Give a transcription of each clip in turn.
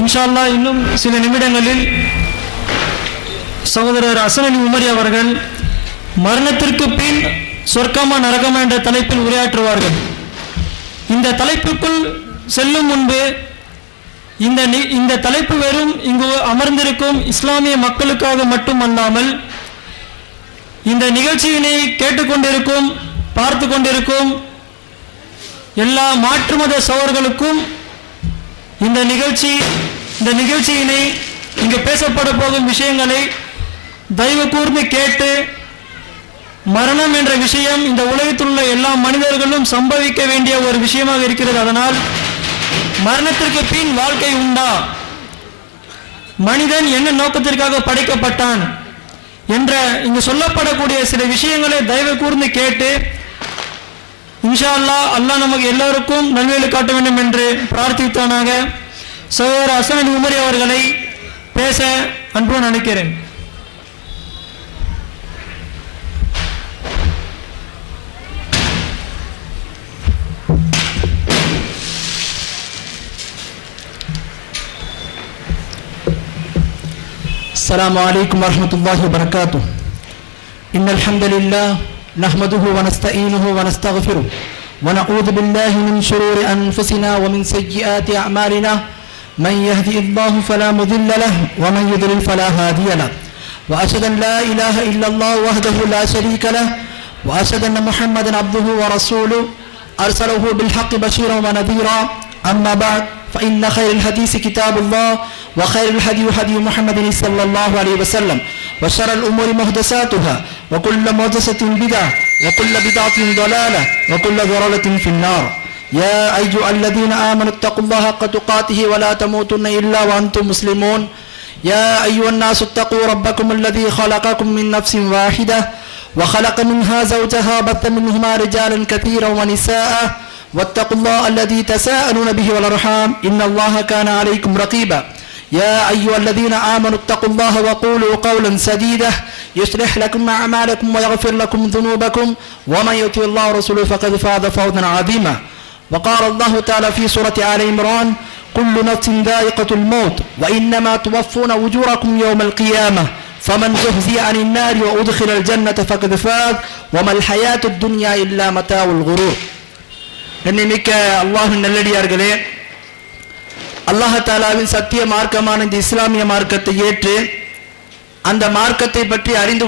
இன்ஷா அல்லாஹ் இன்னும் சில நிமிடங்களில் சகோதரர் ஹசன் அலி உமரி அவர்கள் மரணத்திற்கு பின் சொர்க்கமா நரகமா என்ற தலைப்பில் உரையாற்றுவார்கள். இந்த தலைப்புக்குள் செல்லும் முன்பு இந்த தலைப்பு வெறும் இங்கு அமர்ந்திருக்கும் இஸ்லாமிய மக்களுக்காக மட்டுமல்லாமல் இந்த நிகழ்ச்சியினை கேட்டுக்கொண்டிருக்கும் பார்த்து கொண்டிருக்கும் எல்லா மாற்று மத சகோதரர்களுக்கும் இந்த நிகழ்ச்சியினை இங்கு பேசப்பட போகும் விஷயங்களை தயவு கூர்ந்து கேட்டு மரணம் என்ற விஷயம் இந்த உலகத்தில் உள்ள எல்லா மனிதர்களும் சம்பவிக்க வேண்டிய ஒரு விஷயமாக இருக்கிறது. அதனால் மரணத்திற்கு பின் வாழ்க்கை உண்டா, மனிதன் என்ன நோக்கத்திற்காக படைக்கப்பட்டான் என்ற இங்கு சொல்லப்படக்கூடிய சில விஷயங்களை தயவு கூர்ந்து கேட்டு இன்ஷா அல்லாஹ் அல்லாஹ் நமக்கு எல்லோருக்கும் நல்வழி காட்ட வேண்டும் என்று பிரார்த்தித்தானாக. சகோதரர் ஹசன் அலி உமரி அவர்களை பேச அன்புடன் அழைக்கிறேன். السلام عليكم ورحمة الله وبركاته. إن الحمد لله نحمده ونستعينه ونستغفره ونعوذ بالله من شرور أنفسنا ومن سيئات أعمالنا من يهدي الله فلا مضل له ومن يضلل فلا هادي له وأشهد أن لا إله إلا الله وحده لا شريك له وأشهد أن محمدا عبده ورسوله أرسله بالحق بشيرا ونذيرا. أما بعد فإن خير الحديث كتاب الله وخير الهدي هدي محمد صلى الله عليه وسلم وشر الأمور محدثاتها وكل محدثة بدعة وكل بدعة ضلالة وكل ضلالة في النار. يا أيها الذين آمنوا اتقوا الله حق تقاته ولا تموتن إلا وأنتم مسلمون. يا أيها الناس اتقوا ربكم الذي خلقكم من نفس واحدة وخلق منها زوجها وبث منهما رجالا كثيرا ونساء واتقوا الله الذي تساءلون به والأرحام إن الله كان عليكم رقيبا. يا أيها الذين آمنوا اتقوا الله وقولوا قولا سديدا يصلح لكم أعمالكم ويغفر لكم ذنوبكم ومن يطع الله ورسوله فقد فاز فوزا عظيما. وقال الله تعالى في سورة آل عمران كل نفس ذائقة الموت وإنما توفون أجوركم يوم القيامة فمن زحزح عن النار وأدخل الجنة فقد فاز وما الحياة الدنيا إلا متاع الغرور. கண்ணியமிக்க அல்லாஹ்வின் நல்லடியார்களே, அல்லாஹ் தஆலாவின் சத்திய மார்க்கமான இந்த இஸ்லாமிய மார்க்கத்தை ஏற்று அந்த மார்க்கத்தை பற்றி அறிந்து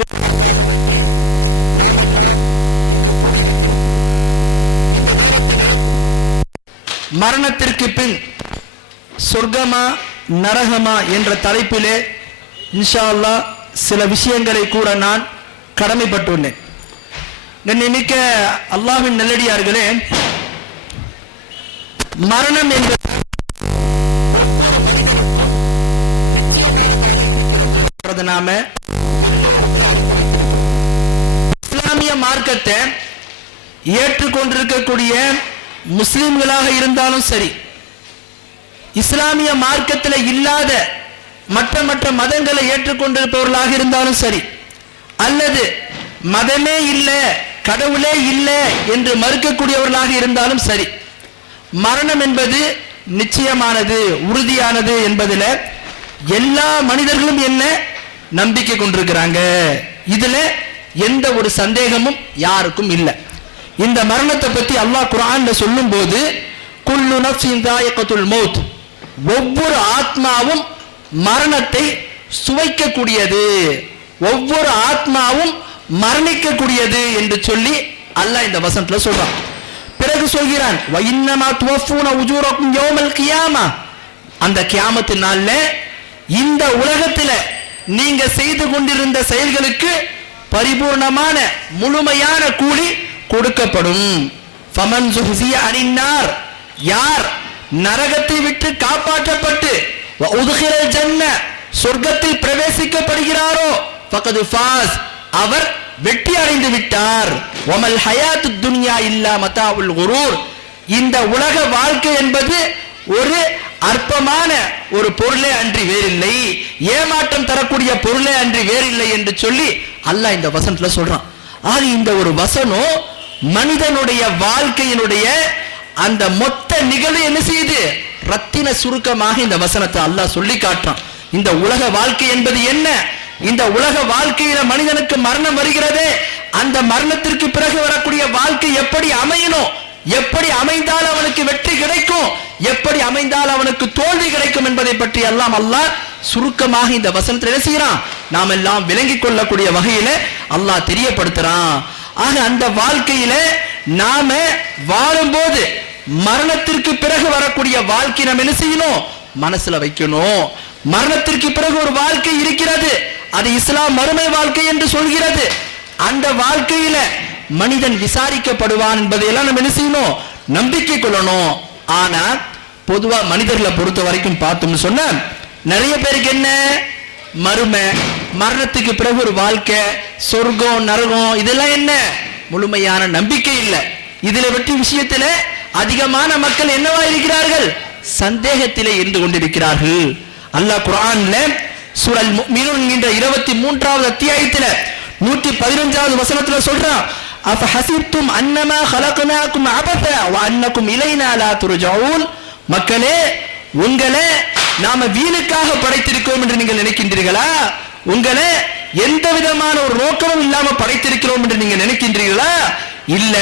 மரணத்திற்கு பின் சொர்க்கமா நரகமா என்ற தலைப்பிலே இன்ஷா அல்லாஹ் சில விஷயங்களை கூற நான் கடமைப்பட்டுள்ளேன். கண்ணியமிக்க அல்லாஹ்வின் நல்லடியார்களே, மரணம் என்பது நாம இஸ்லாமிய மார்க்கத்தை ஏற்றுக்கொண்டிருக்கக்கூடிய முஸ்லிம்களாக இருந்தாலும் சரி, இஸ்லாமிய மார்க்கத்தில் இல்லாத மற்ற மதங்களை ஏற்றுக்கொண்டிருப்பவர்களாக இருந்தாலும் சரி, அல்லது மதமே இல்லை கடவுளே இல்லை என்று மறுக்கக்கூடியவர்களாக இருந்தாலும் சரி, மரணம் என்பது நிச்சயமானது உறுதியானது என்பதில் எல்லா மனிதர்களும் என்ன நம்பிக்கை கொண்டிருக்கிறாங்க. இதுல எந்த ஒரு சந்தேகமும் யாருக்கும் இல்லை. இந்த மரணத்தை பற்றி அல்லாஹ் குர்ஆன்ல சொல்லும் போது குல்லு நஃப்ஸின் தாயிகத்துல் மௌத், ஒவ்வொரு ஆத்மாவும் மரணத்தை சுவைக்கக்கூடியது, ஒவ்வொரு ஆத்மாவும் மரணிக்கக்கூடியது என்று சொல்லி அல்லாஹ் இந்த வசனத்துல சொல்றான். பிறகு சொல்கிறான் வஇன்னமா துவஃபூன உஜூரக்கும் யௌமல் கியாமா, அந்த கியாமத்து நாள்ல இந்த உலகத்துல நீங்க செய்து கொண்டிருந்த செயல்களுக்கு பரிபூர்ணமான முழுமையான கூலி கொடுக்கப்படும். ஃபமன் ஸுஹ்ஸிய அனின்னார், யார் நரகத்தை விட்டு காப்பாற்றப்பட்டு வஉத்கிலல் ஜன்ன, சொர்க்கத்தில் பிரவேசிக்கப்படுகிறாரோ, ஃபகத் ஃபாஸ், அவர் வெற்றி அடைந்து விட்டார். வமல் ஹயாத்து துன்யா இல்லா மதாஉல் குரூர், இந்த உலக வாழ்க்கை என்பது ஒரு அற்பமான ஒரு பொருளே அன்றி வேறில்லை, ஏமாற்றம் தரக்கூடிய பொருளே அன்றி வேறில்லை என்று சொல்லி அல்லாஹ் இந்த வசனத்துல சொல்றான். ஆக இந்த ஒரு வசனம் மனிதனுடைய வாழ்க்கையினுடைய அந்த மொத்த நிகழ்வு என்ன செய்யுது, ரத்தின சுருக்கமாக இந்த வசனத்தை அல்லாஹ் சொல்லி காட்டுறான். இந்த உலக வாழ்க்கை என்பது என்ன? இந்த உலக வாழ்க்கையில மனிதனுக்கு மரணம் வருகிறது. அந்த மரணத்திற்கு பிறகு வரக்கூடிய வாழ்க்கை எப்படி அமையணும், எப்படி அமைந்தால் அவனுக்கு வெற்றி கிடைக்கும், எப்படி அமைந்தால் அவனுக்கு தோல்வி கிடைக்கும் என்பதை பற்றி எல்லாம் அல்லாஹ் சுருக்கமாக இந்த வசனத்தில் என்ன செய்யறான், நாம் எல்லாம் விளங்கிக் கொள்ளக்கூடிய வகையில அல்லாஹ் தெரியப்படுத்துறான். ஆக அந்த வாழ்க்கையில நாம வாழும்போது மரணத்திற்கு பிறகு வரக்கூடிய வாழ்க்கை நாம் என்ன செய்யணும், மனசுல வைக்கணும். மரணத்திற்கு பிறகு ஒரு வாழ்க்கை இருக்கிறது, அது இஸ்லாம் மறுமை வாழ்க்கை என்று சொல்கிறது. அந்த வாழ்க்கையில மனிதன் விசாரிக்கப்படுவான் என்பதையெல்லாம் நம்ம என்ன செய்யணும், நம்பிக்கை கொள்ளணும். ஆனா பொதுவா மனிதர்களை பொறுத்த வரைக்கும் பார்த்தோம்னு சொன்ன நிறைய பேருக்கு என்ன, மறுமை, மரணத்துக்கு பிறகு ஒரு வாழ்க்கை, சொர்க்கம் நரகம், இதெல்லாம் என்ன முழுமையான நம்பிக்கை இல்லை. இதுல வெற்றி விஷயத்துல அதிகமான மக்கள் என்னவா இருக்கிறார்கள், சந்தேகத்திலே இருந்து கொண்டிருக்கிறார்கள். அல்லாஹ் குர்ஆன்ல சூரல் முஃமினூன் என்கிற 23வது அத்தியாயத்துல 115வது வசனத்துல சொல்றான், அஃபஹஸிப்தும் அன்னமா خلقناكم عبثا وانكم الينا لا ترجعون. மக்களே, உங்களை நாம வீணுக்காக படைத்திருக்கிறோம் என்று நீங்கள் நினைக்கின்றீர்களா? உங்களை எந்த விதமான ஒரு நோக்கமும் இல்லாம படைத்திருக்கிறோம் என்று நீங்க நினைக்கின்றீர்களா? இல்ல,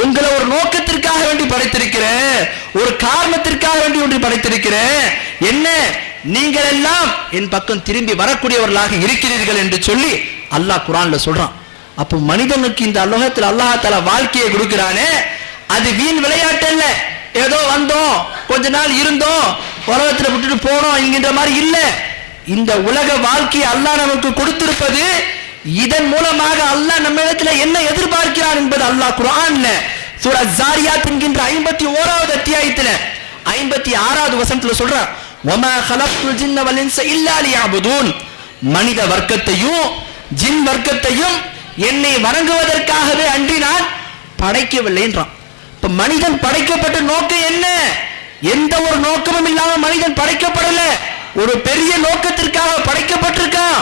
உங்களை ஒரு நோக்கத்திற்காக வேண்டி படைத்திருக்கிறேன், ஒரு காரணத்திற்காக வேண்டி ஒன்று படைத்திருக்கிறேன். என்ன, நீங்கள் எல்லாம் என் பக்கம் திரும்பி வரக்கூடியவர்களாக இருக்கிறீர்கள் என்று சொல்லி அல்லாஹ் குர்ஆன்ல சொல்றான். அப்போ மனிதனுக்கு இந்த உலகத்தில் அல்லாஹ் தஆலா வாழ்க்கையை கொடுக்கிறானே, அது வீண் விளையாட்டு அல்ல. ஏதோ வந்தோம், கொஞ்ச நாள் இருந்தோம், உலகத்தில் விட்டுட்டு போனோம் என்கின்ற மாதிரி இல்ல. இந்த உலக வாழ்க்கையை அல்லாஹ் நமக்கு கொடுத்திருப்பது, இதன் மூலமாக அல்லாஹ் நம்ம இடத்துல என்ன எதிர்பார்க்கிறான் என்பது அல்லாஹ் குர்ஆன்ல சூரா ஸாரியாத் என்கின்ற 51வது அத்தியாயத்துல 56வது வசனத்துல சொல்றான், வமா خلقtul ஜின்ன வல் இன்ஸ இல்லா லியஅபுதூன். மனித வர்க்கத்தையும் ஜின் வர்க்கத்தையும் என்னை வணங்குவதற்காகவே அன்றி நான் படைக்கவில்லை என்றான். இப்ப மனிதன் படைக்கப்பட்ட நோக்கம் என்ன? எந்த ஒரு நோக்கமும் இல்லாம மனிதன் படைக்கப்படல, ஒரு பெரிய நோக்கத்திற்காக படைக்கப்பட்டிருக்கான்.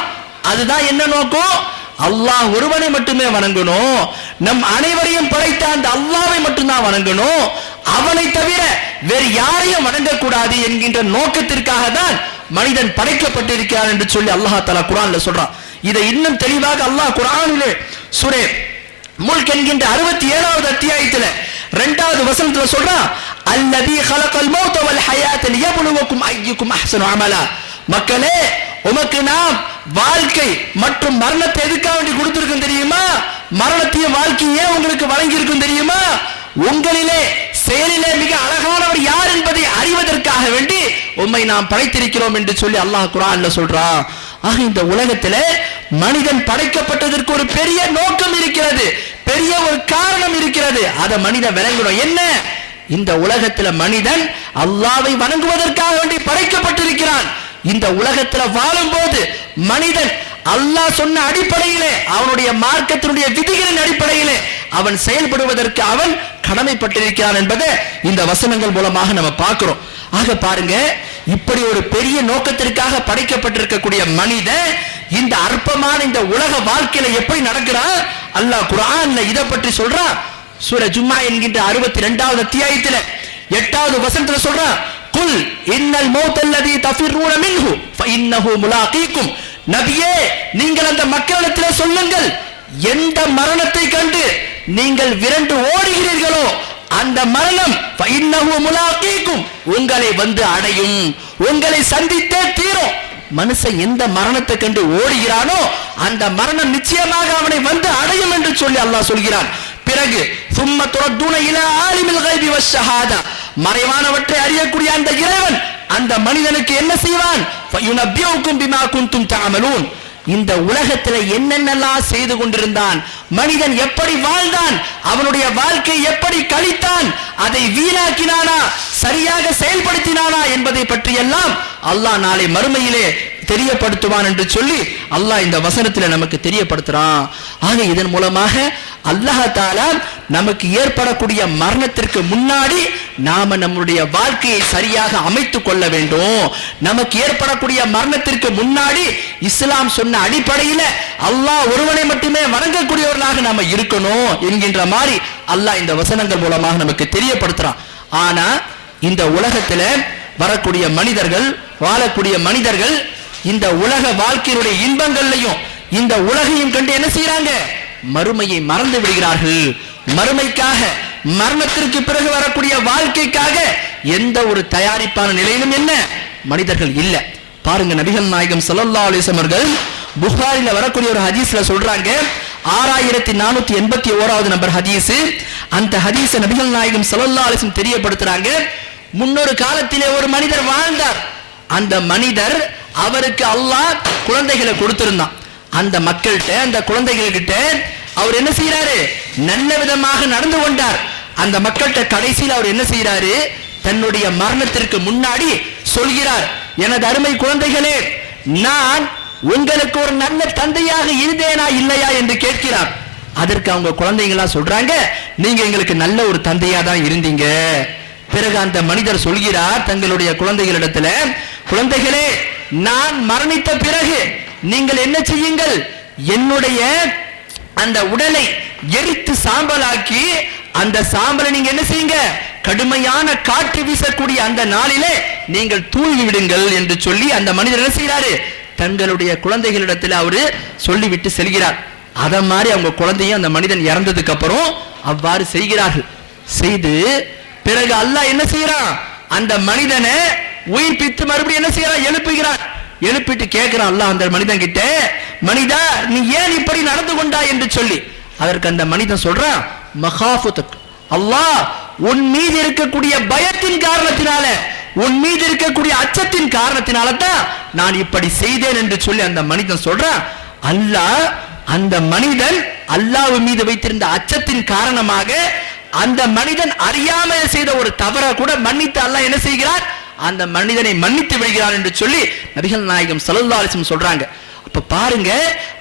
அதுதான் என்ன நோக்கம்? அல்லாஹ் ஒருவனை மட்டுமே வணங்கணும், நம் அனைவரையும் படைத்த அந்த அல்லாஹ்வை மட்டும்தான் வணங்கணும், அவனை தவிர வேறு யாரையும் வணங்கக்கூடாது என்கின்ற நோக்கத்திற்காக தான் மனிதன் படைக்கப்பட்டிருக்கிறான் என்று சொல்லி அல்லாஹ் தஆலா குர்ஆன்ல சொல்றான். இதை இன்னும் தெளிவாக அல்லாஹ் குர்ஆனிலே சூரே முல்க் என்கின்ற 67வது அத்தியாயத்துல 2வது வசனத்துல சொல்றான், அல்லதி خلقல் மௌத வல் ஹயாத லியப்லுவக்கும் அய்யுக்கும் அஹ்ஸனு அமலா. மக்களே, உமக்கு நாம் வாழ்க்கை மற்றும் மரணத்தை எதுக்காக வேண்டி கொடுத்திருக்கோம் தெரியுமா? மரணத்தையும் வாழ்க்கையே உங்களுக்கு வழங்கி இருக்கும் தெரியுமா? உங்களிலே செயலிலே மிக அழகானவர் யார் என்பதை அறிவதற்காக வேண்டி உம்மை நாம் படைத்திருக்கிறோம் என்று சொல்லி அல்லாஹ் குர்ஆன்ல சொல்றான். ஆக இந்த உலகத்திலே மனிதன் படைக்கப்பட்டதற்கு ஒரு பெரிய நோக்கம் இருக்கிறது, பெரிய ஒரு காரணம் இருக்கிறது. அதை மனிதன் விளங்கணும். என்ன? இந்த உலகத்துல மனிதன் அல்லாஹ்வை வணங்குவதற்காக வேண்டி படைக்கப்பட்டிருக்கிறான். இந்த உலகத்துல வாழும் போது மனிதன் அல்லாஹ் சொன்ன அடிப்படையிலே, அவனுடைய மார்க்கத்தினுடைய விதிகளின் அடிப்படையிலே அவன் செயல்படுவதற்கு அவன் கடமைப்பட்டிருக்கிறான் என்பதை இந்த வசனங்கள் மூலமாக நம்ம பார்க்கிறோம். ஆக பாருங்க, இப்படி ஒரு பெரிய நோக்கத்திற்காக படைக்கப்பட்டிருக்கக்கூடிய மனிதன் இந்த அற்பமான இந்த உலக வாழ்க்கையில எப்படி நடக்கிறான்? அல்லாஹ் குர்ஆன்ல இதை பற்றி சொல்றான். சூரா ஜும்ஆ என்கின்ற 62வது அத்தியாயத்துல 8வது வசனத்துல சொல்றான், குல் இன்னல் மௌத் அல்லதி தஃபிரூன மின்ஹு ஃபஇன்னஹு முலாகீக்கும். நபியே, நீங்கள் அந்த மக்களிடத்திலே சொல்லுங்கள், எந்த மரணத்தை கண்டு நீங்கள் விரண்டு ஓடுகிறீர்களோ அந்த மரணம் ஃபஇன்னஹு முலாகீக்கும், உங்களை வந்து அடையும், உங்களை சந்தித்தே தீரும். மனுஷன் எந்த மரணத்தை கண்டு ஓடுகிறானோ அந்த மரணம் நிச்சயமாக அவனை வந்து அடையும் என்று சொல்லி அல்லாஹ் சொல்கிறான். பிறகு சும்ம துரத்தூன இலா ஆலிமில் கைபி வஷ்ஷஹாதா, மறைவானவற்றை அறியக்கூடிய அந்த இறைவன் அந்த மனிதனுக்கு என்ன செய்வான்? ஃபயுனப்பியுக்கும் பிமா குன்தும் தஅமலூன். இந்த உலகத்தில் என்னென்னலாம் செய்து கொண்டிருந்தான், மனிதன் எப்படி வாழ்ந்தான், அவனுடைய வாழ்க்கை எப்படி கழித்தான், அதை வீணாக்கினானா, சரியாக செயல்படுத்தினானா என்பதை பற்றி எல்லாம் அல்லாஹ் நாளை மறுமையிலே தெரியப்படுத்துவான் என்று சொல்லி அல்லாஹ் இந்த வசனத்தில் நமக்கு தெரியப்படுத்துறான். ஆக இதன் மூலமாக அல்லாஹ் தஆலா நமக்கு ஏற்படக்கூடிய மரணத்திற்கு முன்னாடி நாம நம்முடைய வாழ்க்கையை சரியாக அமைத்துக் கொள்ள வேண்டும். நமக்கு ஏற்படக்கூடிய மரணத்திற்கு முன்னாடி இஸ்லாம் சொன்ன அடிப்படையில அல்லாஹ் ஒருவனை மட்டுமே வணங்கக்கூடியவர்களாக நாம இருக்கணும் என்கின்ற மாதிரி அல்லாஹ் இந்த வசனங்கள் மூலமாக நமக்கு தெரியப்படுத்துறான். ஆனா இந்த உலகத்துல வரக்கூடிய மனிதர்கள், வாழக்கூடிய மனிதர்கள் இந்த உலக வாழ்க்கையினுடைய இன்பங்கள்லையும் இந்த உலகையும் கண்டு என்ன செய்யறாங்க? மறுமையை மறந்து விடுகிறார்கள். மறுமைக்காக, மரணத்திற்கு பிறகு வரக்கூடிய வாழ்க்கைக்காக எந்த ஒரு தயாரிப்பான நிலையிலும் என்ன மனிதர்கள் இல்ல. பாருங்க, நபிகள் நாயகம் ஸல்லல்லாஹு அலைஹி வஸல்லம் அவர்கள் புகாரில வரக்கூடிய ஒரு ஹதீஸ்ல சொல்றாங்க, 6481வது நம்பர் ஹதீஸ். அந்த ஹதீஸ நபிகள் நாயகம் ஸல்லல்லாஹு அலைஹி வஸல்லம் தெரியப்படுத்துறாங்க. முன்னொரு காலத்திலே ஒரு மனிதர் வாழ்ந்தார். அந்த மனிதர், அவருக்கு அல்லாஹ் குழந்தைகளை கொடுத்திருந்தான். அந்த மக்கள்கிட்ட, அந்த குழந்தைகள்கிட்ட அவர் என்ன செய்யறாரு? நல்ல விதமாக நடந்து கொண்டார். அந்த மக்கள்கிட்ட கடைசியில் அவர் என்ன செய்யறாரு? தன்னுடைய மரணத்திற்கு முன்னாடி சொல்கிறார், எனது அருமை குழந்தைகளே, நான் உங்களுக்கு ஒரு நல்ல தந்தையாக இருந்தேனா இல்லையா என்று கேட்கிறார். அதற்கு அவங்க குழந்தைங்களா சொல்றாங்க, நீங்க எங்களுக்கு நல்ல ஒரு தந்தையா தான் இருந்தீங்க. பிறகு அந்த மனிதர் சொல்கிறார் தங்களுடைய குழந்தைகளிடத்துல, குழந்தைகளே, நான் மரணித்த பிறகு நீங்கள் என்ன செய்யுங்கள்? என்னுடைய அந்த உடலை எரித்து சாம்பலாக்கி அந்த சாம்பலை நீங்க என்ன செய்யுங்க? கடுமையான காற்று வீசக்கூடிய அந்த நாளிலே நீங்கள் தூவி விடுங்கள் என்று சொல்லி அந்த மனிதர் என்ன செய்யறாரு? தங்களுடைய குழந்தைகளிடத்தில் அவரு சொல்லிவிட்டு செல்கிறார். அத மாதிரி அவங்க குழந்தையும் அந்த மனிதன் இறந்ததுக்கு அப்புறம் அவ்வாறு செய்கிறார்கள். செய்து பிறகு அல்லாஹ் என்ன செய்யறான்? அந்த மனிதனை உயிர்ப்பித்து மறுபடியும் என்ன செய்யறான்? எழுப்புகிறான். எழுப்பிட்டு கேட்கிறான் அல்லாஹ் அந்த மனிதன் கிட்ட, மனிதா, நீ ஏன் இப்படி நடந்து கொண்டாய் என்று சொல்லி. அதற்கு அந்த மனிதன் சொல்றான், மகாஃபுத்துக், அல்லாஹ் உன் மீது இருக்கக்கூடிய பயத்தின் காரணத்தினால, உன் மீது இருக்கக்கூடிய அச்சத்தின் காரணத்தினால தான் நான் இப்படி செய்தேன் என்று சொல்லி அந்த மனிதன் சொல்றான். அல்லாஹ் அந்த மனிதன் அல்லாஹ் மீது வைத்திருந்த அச்சத்தின் காரணமாக அந்த மனிதன் அறியாமல் செய்த ஒரு தவறை கூட மன்னித்து அல்லாஹ் என்ன செய்கிறார்? அந்த மனிதனை மன்னித்து விடுகிறார் என்று சொல்லி நபிகள் நாயகம் ஸல்லல்லாஹு அலைஹி வஸல்லம் சொல்றாங்க. அப்ப பாருங்க,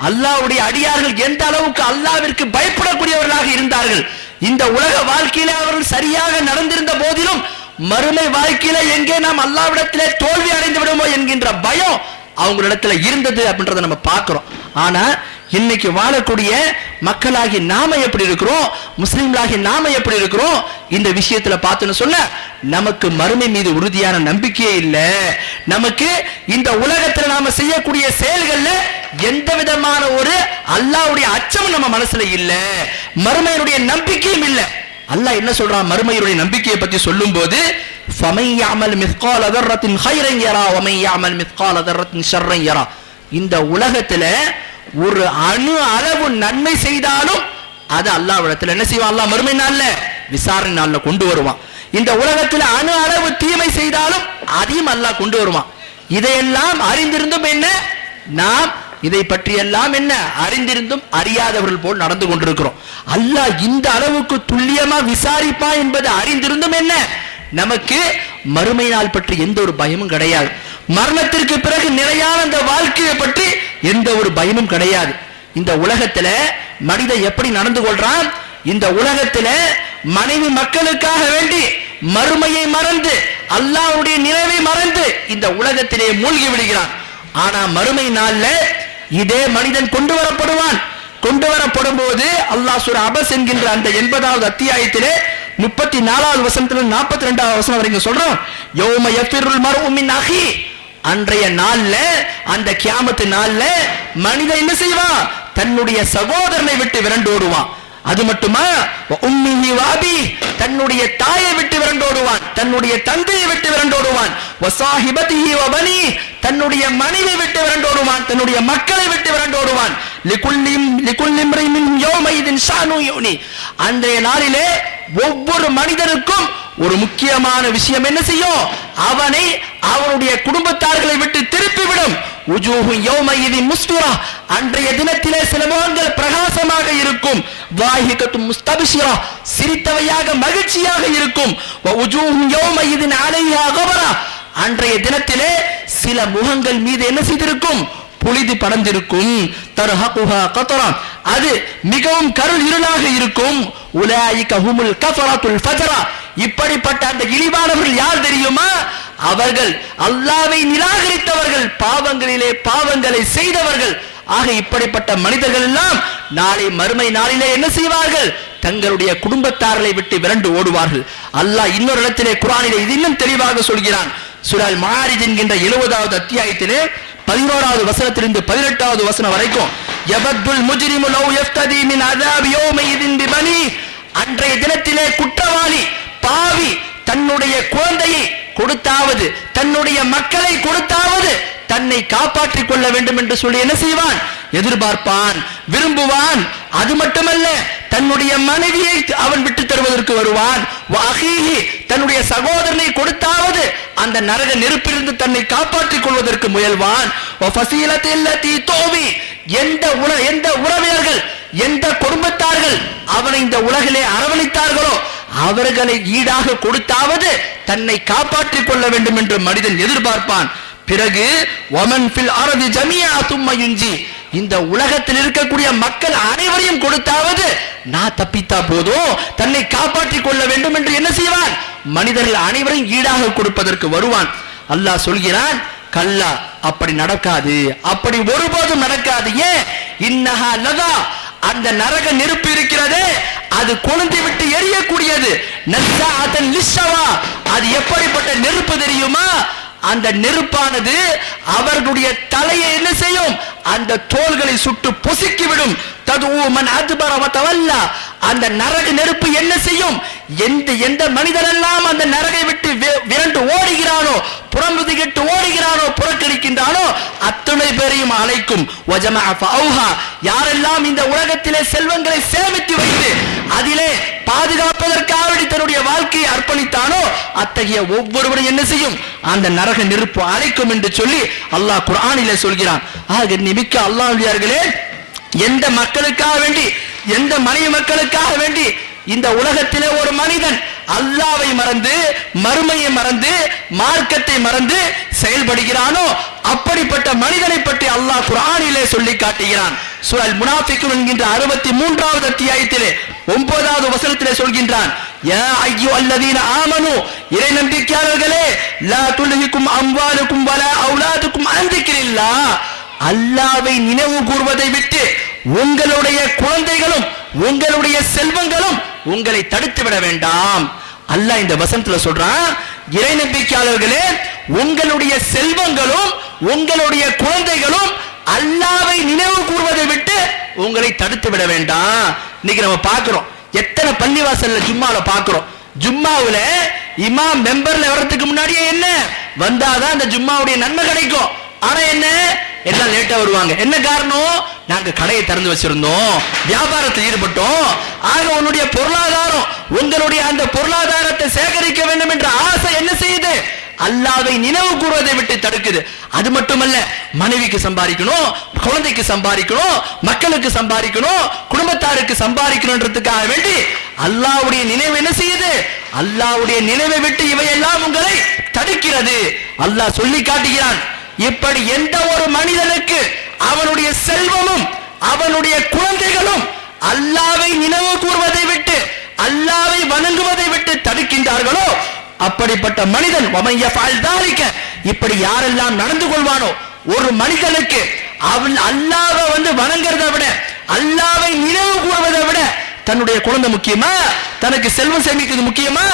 அல்லாஹ்வுடைய அடியார்கள் எந்த அளவுக்கு அல்லாஹ்விற்கு பயப்படக்கூடியவர்களாக இருந்தார்கள். இந்த உலக வாழ்க்கையில அவர்கள் சரியாக நடந்திருந்த போதிலும் மறுமை வாழ்க்கையில எங்கே நாம் அல்லாஹ்விடத்திலே தோல்வி அடைந்து விடுமோ என்கின்ற பயம் அவங்களிடத்துல இருந்தது அப்படின்றத நம்ம பார்க்கிறோம். ஆனா இன்னைக்கு வாழக்கூடிய மக்களாகி நாம எப்படி இருக்கிறோம், முஸ்லிம்களாகி நாம எப்படி இருக்கிறோம், இந்த விஷயத்துல பார்த்துன்னு சொன்ன நமக்கு மறுமை மீது உறுதியான நம்பிக்கையே இல்ல. நமக்கு இந்த உலகத்துல நாம செய்யக்கூடிய செயல்கள்ல எந்த விதமான ஒரு அல்லாஹ்வுடைய அச்சம் நம்ம மனசுல இல்ல, மறுமையினுடைய நம்பிக்கையும் இல்ல. அல்லாஹ் என்ன சொல்றான் மறுமையுடைய நம்பிக்கையை பத்தி சொல்லும் போது, ஃபமை யஅமல் மிஸ்கால தர்ரத்தின் கைரன் யரா வமை யஅமல் மிஸ்கால தர்ரத்தின் ஷர்ரன் யரா. இந்த உலகத்துல ஒரு அணு அளவு நன்மை செய்தாலும் அது அல்லாஹ்விடத்துல என்ன செய்வான்? அல்லாஹ் மறுமை நாள்ல விசாரணை நாள்ல கொண்டு வருவான். இந்த உலகத்துல அணு அளவு தீமை செய்தாலும் அதையும் அல்லாஹ் கொண்டு வருவான். இதையெல்லாம் அறிந்திருந்தும் என்ன, நாம் இதை பற்றி எல்லாம் என்ன அறிந்திருந்தும் அறியாதவர்கள் போல் நடந்து கொண்டிருக்கிறோம். அல்லாஹ் இந்த அளவுக்கு துல்லியமா விசாரிப்பா என்பது அறிந்திருந்தும் என்ன, நமக்கு மறுமை நாள் பற்றி எந்த ஒரு பயமும் கிடையாது. மரணத்திற்கு பிறகு நிலையான அந்த வாழ்க்கையை பற்றி எந்த ஒரு பயமும் கிடையாது. இந்த உலகத்துல மனிதன் எப்படி நடந்து கொள்றான்? இந்த உலகத்துல மனைவி மக்களுக்காக வேண்டி மறுமையை மறந்து அல்லாஹ்வுடைய நினைவை மறந்து இந்த உலகத்திலே மூழ்கி விடுகிறான். ஆனா மறுமை நாள்ல இதே மனிதன் கொண்டு வரப்படுவான். கொண்டு வரப்படும் போது அல்லாஹ் சூரா அபஸ் என்கின்ற அந்த 80வது அத்தியாயத்திலே 34வது வசனத்துல 42வது வசனம் வரைக்கும் சொல்றோம், யௌம யஃபிருல் மர்உ மின் அஹி. அன்றைய நாள்ல, அந்த கியாமத்து நாள்ல மனிதன் என்ன செய்வான்? தன்னுடைய சகோதரனை விட்டு விரண்டோடுவான். அது மட்டுமா, உம்மிஹி வாபி, தன்னுடைய தாயை விட்டு விரண்டோடுவான், தன்னுடைய தந்தையை விட்டு விரண்டோடுவான், வசாஹிபதிஹி வபனி, தன்னுடைய மனைவி விட்டு விரண்டோடுவான், தன்னுடைய மக்களை விட்டு விரண்டோடுவான். லிகுல்லி இம்ரிஇன் மின்ஹும் யௌமஇதின் ஷஅனு யுனி. அன்றைய நாளிலே ஒவ்வொரு மனிதனுக்கும் ஒரு முக்கியமான விஷயம் என்ன செய்யும்? அவனை அவனுடைய குடும்பத்தார்களை விட்டு திருப்பிவிடும். உஜூஹு யௌமஇதின் முஸ்ஃபிரா, அன்றைய தினத்திலே சில முகங்கள் பிரகாசமாக இருக்கும். வாஹிகத்தும் முஸ்தபிஷிரா, சிரித்தவையாக மகிழ்ச்சியாக இருக்கும். வஉஜூஹு யௌமஇதின் அலைஹா கபரா, அன்றைய தினத்திலே சில முகங்கள் மீது என்ன செய்திருக்கும்? புலிது படர்ந்திருக்கும். தர்ஹகுஹா கத்ரா, அது மிகவும் கருள் இருளாக இருக்கும். உலாயிக ஹுமுல் கஃபரத்துல் ஃபஜரா, இப்படிப்பட்ட அந்த இழிவானவர்கள் யார் தெரியுமா? அவர்கள் அல்லாஹ்வை நிராகரித்தவர்கள், பாவங்களிலே பாவங்களை செய்தவர்கள். ஆக இப்படிப்பட்ட மனிதர்கள் எல்லாம் நாளை மறுமை நாளிலே என்ன செய்வார்கள்? தங்களுடைய குடும்பத்தார்களை விட்டு விரண்டு ஓடுவார்கள். அல்லாஹ் இன்னொரு இடத்திலே குர்ஆனிலே இது இன்னும் தெளிவாக சொல்கிறான். சூரா அல் மாரிஜ் என்கின்ற 70வது அத்தியாயத்திலே 11வது வசனத்திலிருந்து 18வது வசனம் வரைக்கும் யபத்துல் முஜ்ரிமு லவ் யஃப்ததி மின் அஸாபி யௌமஇதின் பிபனி, அன்றைய தினத்திலே குற்றவாளி பாவி தன்னுடைய குழந்தையை கொடுத்தாவது தன்னுடைய மக்களை கொடுத்தாவது தன்னை காப்பாற்றிக் கொள்ள வேண்டும் என்று சொல்லி என்ன செய்வான்? எதிர்பார்ப்பான், விரும்புவான். அது மட்டுமல்ல, தன்னுடைய மனைவியை அவன் விட்டு தருவதற்கு வருவான். தன்னுடைய சகோதரனை கொடுத்தாவது அந்த நரக நெருப்பிலிருந்து தன்னை காப்பாற்றிக் கொள்வதற்கு முயல்வான். எந்த உறவினர்கள் எந்த குடும்பத்தார்கள் அவனை இந்த உலகிலே அரவணைத்தார்களோ அவர்களை ஈடாக கொடுத்தாவது தன்னை காப்பாற்றிக் கொள்ள வேண்டும் என்று மனிதன் எதிர்பார்ப்பான். பிறகு வமன் ஃபில் அர்தி ஜமீஆ தும்ம யுன்ஜி, இந்த உலகத்தில் இருக்கக்கூடிய மக்கள் அனைவரையும் கொடுத்தாவது நான் தப்பித்தா போதும் தன்னை காப்பாற்றிக் கொள்ள வேண்டும் என்று என்ன செய்வான்? மனிதர்கள் அனைவரையும் ஈடாக கொடுப்பதற்கு வருவான். அல்லாஹ் சொல்கிறான், கல்லா, அப்படி நடக்காது, அப்படி ஒருபோதும் நடக்காது. ஏன்? இன்னஹா லதா, அந்த நரக நெருப்பு இருக்கிறதே அது கொழுந்து விட்டு எரியக்கூடியது. நஸ்ஸாஅத்தன் லிஸ்ஸவா, அது எப்படிப்பட்ட நெருப்பு தெரியுமா? அந்த நெருப்பானது அவர்களுடைய தலையை என்ன செய்யும்? அந்த தோள்களை சுட்டு பொசுக்கிவிடும். ததுமன் அதுபர வதவல்லா, அந்த நரக நெருப்பு என்ன செய்யும்? எந்த மனிதனெல்லாம் அந்த நரகை விட்டு விரண்டு ஓடுகிறானோ, புறமுதுகிட்டு ஓடுகிறானோ, புறக்கணிக்கின்றானோ அத்தனை பேரையும் அழைக்கும். யாரெல்லாம் இந்த உலகத்திலே செல்வங்களை சேமித்து வைத்து அதிலே பாதுகாப்பதற்காக தன்னுடைய வாழ்க்கையை அர்ப்பணித்தானோ அத்தகைய ஒவ்வொருவரும் என்ன செய்யும்? அந்த நரக நெருப்பு அழைக்கும் என்று சொல்லி அல்லாஹ் குர்ஆனிலே சொல்கிறான். ஆக நிமிக்க அல்லாஹ்வியார்களே, எந்த மக்களுக்காக வேண்டி, எந்த மனைவி மக்களுக்காக வேண்டி இந்த உலகத்திலே ஒரு மனிதன் அல்லாஹ்வை மறந்து, மறுமையை மறந்து, மார்க்கத்தை மறந்து செயல்படுகிறானோ அப்படிப்பட்ட மனிதனை பற்றி அல்லாஹ் குர்ஆனிலே சொல்லி காட்டுகிறான். சூரா அல் முனாஃபிகூன் என்கின்ற 63வது அத்தியாயத்திலே 9வது வசனத்திலே சொல்கின்றான், யா அய்யுஹல்லதீன ஆமனு, இறை நம்பிக்கையாளர்களே, லா துல்ஹிகும் அம்வாலுக்கும் வலா அவுலாதுக்கும் அன் திக்ரில்லாஹ், அல்லாஹ்வை நினைவு கூர்வதை விட்டு உங்களுடைய குழந்தைகளும் உங்களுடைய செல்வங்களும் உங்களை தடுத்து விட வேண்டாம். அல்லாஹ் இந்த வசனத்துல சொல்றான், இறை நம்பிக்கையாளர்களே, உங்களுடைய செல்வங்களும் உங்களுடைய குழந்தைகளும் அல்லாஹ்வை நினைவு கூர்வதை விட்டு உங்களை தடுத்து விட வேண்டாம். இன்னைக்கு நம்ம பார்க்கிறோம், எத்தனை பள்ளிவாசல்ல ஜும்மால பார்க்கிறோம், ஜும்மாவுல இமாம் மெம்பர்ல வர்றதுக்கு முன்னாடியே என்ன வந்தாதான் அந்த ஜும்மாவுடைய நன்மை கிடைக்கும். ஆனா என்ன, எல்லாம் லேட்டா வருவாங்க. என்ன காரணம்? நாங்க கடையை திறந்து வச்சிருந்தோம், வியாபாரத்தில் ஈடுபட்டோம். ஆக உன்னுடைய பொருளாதாரம், உங்களுடைய அந்த பொருளாதாரத்தை சேகரிக்க வேண்டும் என்ற ஆசை என்ன செய்யுது? அல்லாஹ்வை நினைவு கூறுவதை விட்டு தடுக்குது. அது மட்டுமல்ல, மனைவிக்கு சம்பாதிக்கணும், குழந்தைக்கு சம்பாதிக்கணும், மக்களுக்கு சம்பாதிக்கணும், குடும்பத்தாருக்கு சம்பாதிக்கணும்ன்றதுக்காக வேண்டி அல்லாஹ்வுடைய நினைவு என்ன செய்யுது? அல்லாஹ்வுடைய நினைவை விட்டு இவையெல்லாம் உங்களை தடுக்கிறது. அல்லாஹ் சொல்லி காட்டுகிறான், இப்படி எந்த ஒரு மனிதனுக்கு அவனுடைய செல்வமும் அவனுடைய குழந்தைகளும் அல்லாஹ்வை நினைவு கூர்வதை விட்டு, அல்லாஹ்வை வணங்குவதை விட்டு தடுக்கின்றார்களோ அப்படிப்பட்ட மனிதன் இப்படி யாரெல்லாம் நடந்து கொள்வானோ, ஒரு மனிதனுக்கு அவன் அல்லாஹ்வை வணங்குறதை விட, அல்லாஹ்வை நினைவு கூர்வதை விட தன்னுடைய குழந்தை முக்கியமா, தனக்கு செல்வம் சேமிக்கிறது முக்கியமா?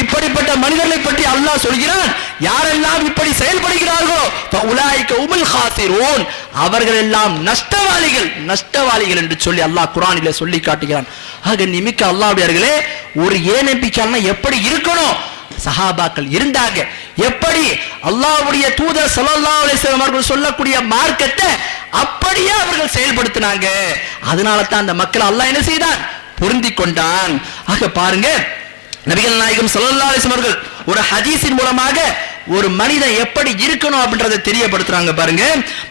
இப்படிப்பட்ட மனிதர்களை பற்றி அல்லாஹ் சொல்கிறான், யாரெல்லாம் இப்படி செயல்படுகிறார்களோ அவர்கள் எல்லாம் நஷ்டவாளிகள் என்று சொல்லி அல்லாஹ் குர்ஆனிலே சொல்லி காட்டுகிறான். ஆக நிமிக்க அல்லாஹ்வியார்களே, ஒரு ஏநம்பிக்கையாளனா எப்படி இருக்கணும்? சஹாபாக்கள் இருந்தாங்க. எப்படி அல்லாஹ்வுடைய தூதர் ஸல்லல்லாஹு அலைஹி வஸல்லம் அவர்கள் சொல்லக்கூடிய மார்க்கத்தை அப்படியே அவர்கள் செயல்படுத்தினாங்க. அதனால தான் அந்த மக்கள் அல்லாஹ் என்ன செய்தான்? பொருந்தி கொண்டான். ஆக பாருங்க, நபிகள் நாயகம் ஸல்லல்லாஹு அலைஹி வஸல்லம் அவர்கள் ஒரு ஹதீஸின் மூலமாக ஒரு மனிதன் எப்படி இருக்கணும் அப்படின்றதை தெரியப்படுத்துறாங்க. பாருங்க,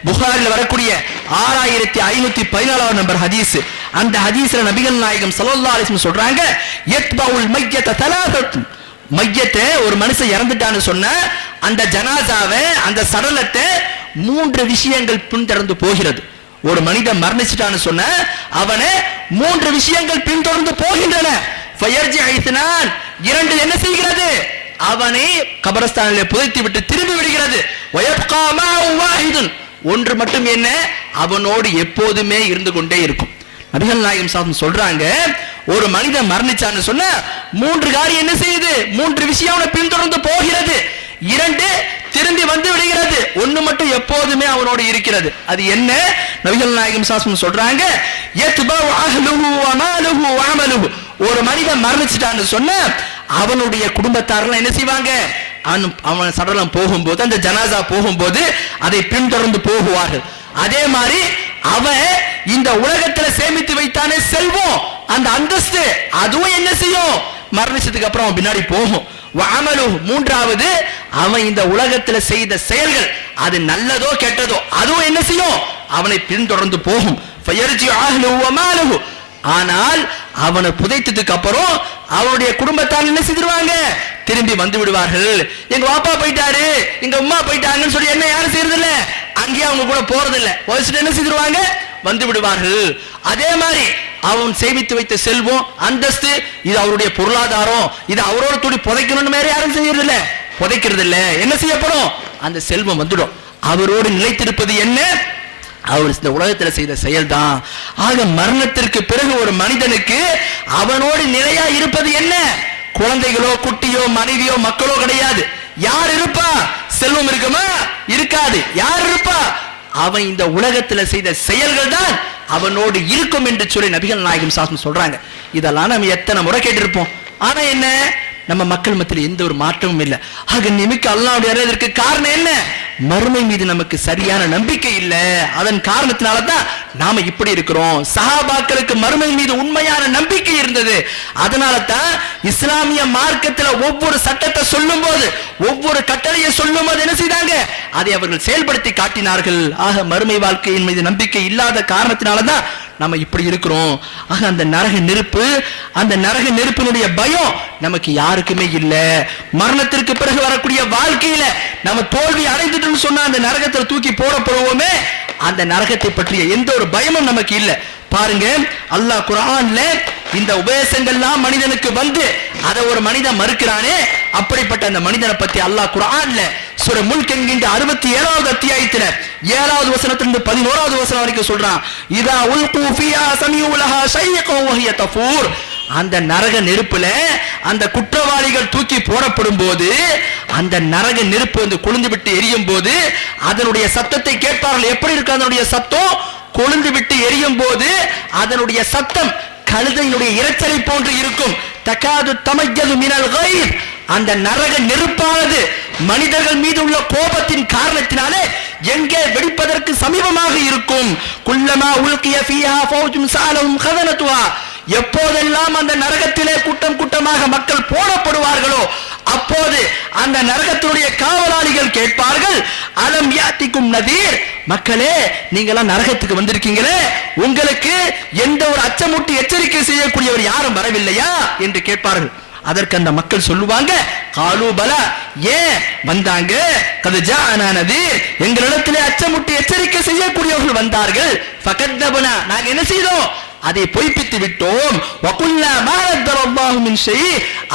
புகாரில் வரக்கூடிய 6514 நம்பர் ஹதீஸ். அந்த ஹதீஸ்ல நபிகள் நாயகம் ஸல்லல்லாஹு அலைஹி வஸல்லம் சொல்றாங்க, யத்பவுல் மையத தலாஸத்து, மையத்தை ஒரு மனுஷன் இறந்துட்டான்னு சொன்ன அந்த ஜனாசாவை, அந்த சடலத்தை 3 விஷயங்கள் பின்தொடர்ந்து போகிறது. ஒரு மனிதன் மரணிச்சிட்டான்னு சொன்ன அவனை 3 விஷயங்கள் பின்தொடர்ந்து போகின்றன. இரண்டு என்ன செய்கிறது? அவனை கபரஸ்தானிலே புதைத்து விட்டு திரும்பி விடுகிறது. ஒன்று மட்டும் என்ன, அவனோடு எப்போதுமே இருந்து கொண்டே இருக்கும். நபிகள் நாயகம் ஸல்லல்லாஹு சொல்றாங்க, ஒரு மனிதன் மரணிச்சான்னு சொன்னா 3 காரியம் என்ன செய்யுது, 3 விஷயம் அவனை பின்தொடர்ந்து போகிறது. 2 திரும்பி வந்து விடுகிறது, 1 மட்டும் எப்போதுமே அவனோடு இருக்கிறது. அது என்ன? நபிகள் நாயகம் ஸல்லல்லாஹு அலைஹி வஸல்லம் சொல்றாங்க, யத்பஉ அஹ்லுஹு வ மாலுஹு வ அமலுஹு. ஒரு மனிதன் மரணிச்சிட்டான்னு சொன்னா அவனுடைய குடும்பத்தாரெல்லாம் என்ன செய்வாங்க, அவன் சடலம் போகும்போது, அந்த ஜனாசா போகும்போது அதை பின்தொடர்ந்து போகுவார்கள். அதே மாதிரி அவன் இந்த உலகத்துல சேமித்து வைத்தானே செல்வம், அந்த அந்தஸ்து, அதுவும் என்ன செய்யும், மரணிச்சதுக்கு அப்புறம் அவன் பின்னாடி போகும். மூன்றாவது, அவன் இந்த உலகத்துல செய்த செயல்கள், அது நல்லதோ கெட்டதோ, அதுவும் என்ன செய்யும், அவனை பின்தொடர்ந்து போகும். ஆனால் அவனை புதைத்ததுக்கு அப்புறம் அவனுடைய குடும்பத்தார் என்ன செய்திருவாங்க, திரும்பி வந்து விடுவார்கள். எங்க பாப்பா போயிட்டாரு, எங்க அம்மா போயிட்டாங்கன்னு சொல்லி என்ன யாரும் செய்யறது இல்ல, அங்கேயே அவங்க கூட போறது இல்ல, என்ன செய்திருவாங்க, வந்து விடுவார்கள். அதே மாதிரி அவன் சேமித்து வைத்த செல்வம், அந்தஸ்து, இது அவருடைய பொருளாதாரம், இது அவரோட துணி புதைக்கணும்னு வேற யாரும் செய்யறது இல்ல, புதைக்கிறது இல்ல. என்ன செய்யப்படும், அந்த செல்வம் வந்துடும். அவரோடு நிலைத்திருப்பது என்ன, அவர் இந்த உலகத்தில் செய்த செயல்தான். ஆக மரணத்திற்கு பிறகு ஒரு மனிதனுக்கு அவனோடு நிலையா இருப்பது என்ன, குழந்தைகளோ குட்டியோ மனைவியோ மக்களோ கிடையாது. யார் இருப்பா, செல்வம் இருக்குமா, இருக்காது. யார் இருப்பா, அவன் இந்த உலகத்தில் செய்த செயல்கள் தான் அவனோடு இருக்கும் என்று சொல்லி நபிகள் நாயகம் ஸல்லல்லாஹு சொல்றாங்க. இதெல்லாம் நம்ம எத்தனை முறை கேட்டிருப்போம். ஆனா என்ன, நம்ம மக்கள் மத்தியில் எந்த ஒரு மாற்றமும் இல்லை. ஆக நிமிக்க அல்லாஹ்வுடைய அருளுக்கு காரணம் என்ன, மறுமை மீது நமக்கு சரியான நம்பிக்கை இல்லை. அதன் காரணத்தினாலதான் நாம இப்படி இருக்கிறோம். சஹாபாக்களுக்கு மறுமை மீது உண்மையான நம்பிக்கை இருந்தது. அதனால தான் இஸ்லாமிய மார்க்கத்தில் ஒவ்வொரு சட்டத்தை சொல்லும் போது, ஒவ்வொரு கட்டளையை சொல்லும் போது என்ன செய்தாங்க, அதை அவர்கள் செயல்படுத்தி காட்டினார்கள். ஆக மறுமை வாழ்க்கையின் மீது நம்பிக்கை இல்லாத காரணத்தினாலதான் நம்ம இப்படி இருக்கிறோம். ஆக அந்த நரக நெருப்பு, அந்த நரக நெருப்பினுடைய பயம் நமக்கு யாருக்குமே இல்ல. மரணத்திற்கு பிறகு வரக்கூடிய வாழ்க்கையில நம்ம தோல்வி அடைந்துட்டோம்னு சொன்னா அந்த நரகத்தில் தூக்கி போடப்படுவோமே, அந்த நரகத்தை பற்றிய எந்த ஒரு பயமும் நமக்கு இல்ல. பாருங்க, அல்லாஹ் குர்ஆன்ல இந்த உபதேசங்கள்லாம் மனிதனுக்கு வந்து அதை ஒரு மனிதன் மறுக்கிறானே, அப்படிப்பட்ட அந்த மனிதனை பத்தி அல்லாஹ் குர்ஆன்ல சூரா முல்க் என்கின்ற 67வது அத்தியாயத்துல 7வது வசனத்திலிருந்து 11வது வசனம் வரைக்கும் சொல்றான். இதா உல்கு ஃபியா சமிஉ லஹா ஷையகன் வஹிய தஃபூர். அந்த நரக நெருப்புல அந்த குற்றவாளிகள் தூக்கி போடப்படும் போது, அந்த நரக நெருப்பு வந்து கொழுந்து விட்டு எரியும் போது அதனுடைய சத்தத்தை கேட்பார்கள். எப்படி இருக்கு அதனுடைய சத்தம், கொழுந்து விட்டு எரியும் போது அதனுடைய சத்தம் கழுதையினுடைய இரைச்சலை போன்று இருக்கும். தகாது தமையது மினல் கைர். அந்த நரக நெருப்பானது மனிதர்கள் மீது உள்ள கோபத்தின் காரணத்தினாலே எங்கே வெடிப்பதற்கு சமீபமாக இருக்கும். குல்லமா உல்கிய ஃபீஹா ஃபௌஜுன் ஸஅலஹும் கதனதுஹா. எப்போதெல்லாம் அந்த நரகத்திலே கூட்டம் கூட்டமாக மக்கள் போடப்படுவார்களோ அப்போது அந்த நரகத்தினுடைய காவலாளிகள் கேட்பார்கள், அலம் யாத்திக்கும் நதீர். மக்களே, நீங்களாம் நரகத்துக்கு வந்திருக்கீங்களே, உங்களுக்கு எந்த ஒரு அச்சமூட்டி எச்சரிக்கை செய்யக்கூடியவர் யாரும் வரவில்லையா என்று கேட்பார்கள். அதற்கு அந்த மக்கள் சொல்லுவாங்க, காலு பலா, ஏன் வந்தாங்க, கது ஜாஅனா நதீர், எங்களிடத்திலே அச்சமுட்டி எச்சரிக்கை செய்யக்கூடியவர்கள் வந்தார்கள். ஃபகத்தபனா, நாங்க என்ன செய்தோம், அதை பொய்ப்பித்து விட்டோம். வகுல்லா மா நஸலல்லாஹு மின் ஷை,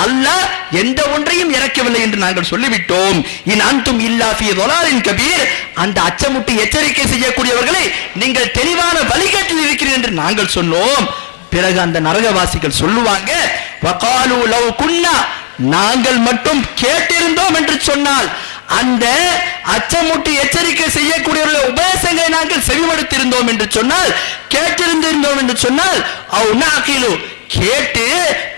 அல்லாஹ் எந்த ஒன்றையும் இறக்கவில்லை என்று நாங்கள் சொல்லிவிட்டோம். இன் அன்தும் இல்லா ஃபீ ضلالin கபீர். அந்த அச்சமுட்டி எச்சரிக்கை செய்யக்கூடியவர்களை நீங்கள் தெளிவான வழிகாட்டில் இருக்கிறீர்கள் என்று நாங்கள் சொன்னோம். பிறகு அந்த நரகவாசிகள் சொல்லுவாங்க, வகாலு லவ் குன்னா, நாங்கள் மட்டும் கேட்டிருந்தோம் என்று சொன்னால், அந்த அச்சமுட்டி எச்சரிக்கை செய்யக்கூடியவர்களை உபதேசங்களை நாங்கள் செவிமடுத்திருந்தோம் என்று சொன்னால், கேட்டிருந்திருந்தோம் என்று சொன்னால், அவ் நஅகிலு, கேட்டு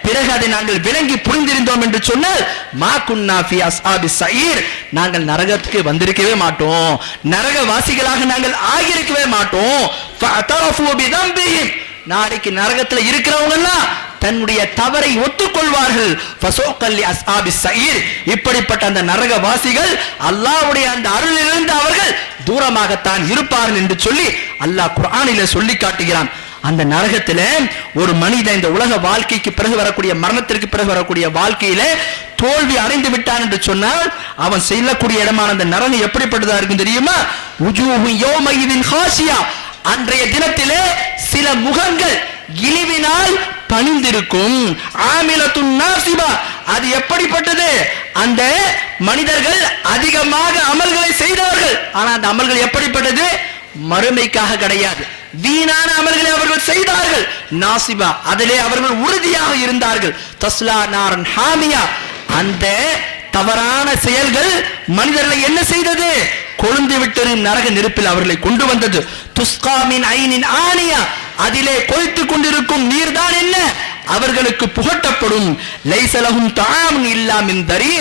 பிறகு அதை நாங்கள் விளங்கி புரிந்திருந்தோம் என்று சொன்னால், மா குன்னா ஃபி அஸ்ஹாபிஸ் ஸயீர், நாங்கள் நரகத்துக்கு வந்திருக்கவே மாட்டோம், நரகவாசிகளாக நாங்கள் ஆகியிருக்கவே மாட்டோம். ஃபஅதரஃபு பிதம்பிஹிம், நாளைக்கு நரகத்தில் இருக்கிறவங்க எல்லாம் தன்னுடைய தவறை ஒத்துக்கொள்வார்கள். ஃபஸோகல்லி அஸ்ஹாபிஸ் ஸயீர், இப்படிப்பட்ட அந்த நரகவாசிகள் அல்லாஹ்வுடைய அந்த அருளிலிருந்து அவர்கள் தூரமாகத்தான் இருப்பார்கள் என்று சொல்லி அல்லாஹ் குர்ஆனிலே சொல்லி காட்டுகிறான். அந்த நரகத்திலே ஒரு மனிதன் இந்த உலக வாழ்க்கைக்கு பிறகு வரக்கூடிய, மரணத்திற்கு பிறகு வரக்கூடிய வாழ்க்கையில தோல்வி அடைந்து விட்டான் என்று சொன்னால், அவன் செல்லக்கூடிய இடமான அந்த நரகம் எப்படிப்பட்டதா இருக்கும் தெரியுமா? உஜூஹு யௌமஇதின் ஹாஷியா, அன்றைய தினத்திலே சில முகங்கள் இழிவினால் பணிந்திருக்கும். ஆமிலத்துன் நாசிபா, அது எப்படிப்பட்டது? அந்த மனிதர்கள் அதிகமாக அமல்களை செய்தவர்கள். ஆனா அந்த அமல்கள் எப்படிப்பட்டது? மறுமைக்காக கிடையாது, வீணான அமல்களை அவர்கள் செய்தார்கள். நாசிபா, அதிலே அவர்கள் உறுதியாக இருந்தார்கள். தஸ்லா நாரன் ஹாமியா, அந்த தவறான செயல்கள் மனிதர்களை என்ன செய்தது? கொழுந்து விட்டு நரக நெருப்பில் அவர்களை கொண்டு வந்தது. துஸ்காமின் ஐனின் ஆனியா, அதிலே கொதித்துக் கொண்டிருக்கும் நீர் தான் என்ன? அவர்களுக்கு புகட்டப்படும். லைசலஹும் தஆமுன் இல்லா மின் தரீ,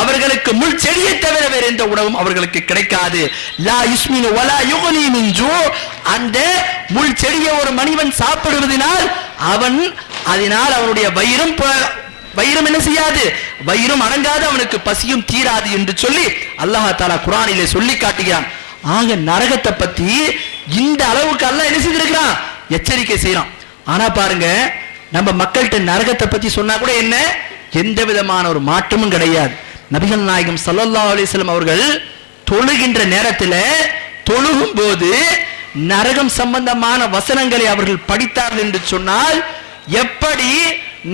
அவர்களுக்கு முள் செடியை தவிர வேறு எந்த உணவும் அவர்களுக்கு கிடைக்காது. லா யுஸ்மினு வலா யுக்னி மின் ஜூ, அந்த முள் செடியை ஒரு மனிதன் சாப்பிடுவதனால் அதனால் அவனுடைய வயிறும் என்ன செய்யாது? வயிறும் அடங்காது, அவனுக்கு பசியும் தீராது என்று சொல்லி அல்லாஹ் தஆலா குர்ஆனிலே சொல்லி காட்டுகிறான். ஆக நரகத்தை பத்தி இந்த அளவுக்கு அல்லாஹ் என்ன செய்திருக்கிறான்? எச்சரிக்கை செய்யறான். ஆனா பாருங்க, நம்ம மக்கள்கிட்ட நரகத்தை பத்தி சொன்னா கூட என்ன, எந்த விதமான ஒரு மாற்றமும் கிடையாது. நபிகள் நாயகம் ஸல்லல்லாஹு அலைஹி வஸல்லம் அவர்கள் தொழுகின்ற நேரத்தில் தொழுகும் போது நரகம் சம்பந்தமான வசனங்களை அவர்கள் படித்தார்கள் என்று சொன்னால், எப்படி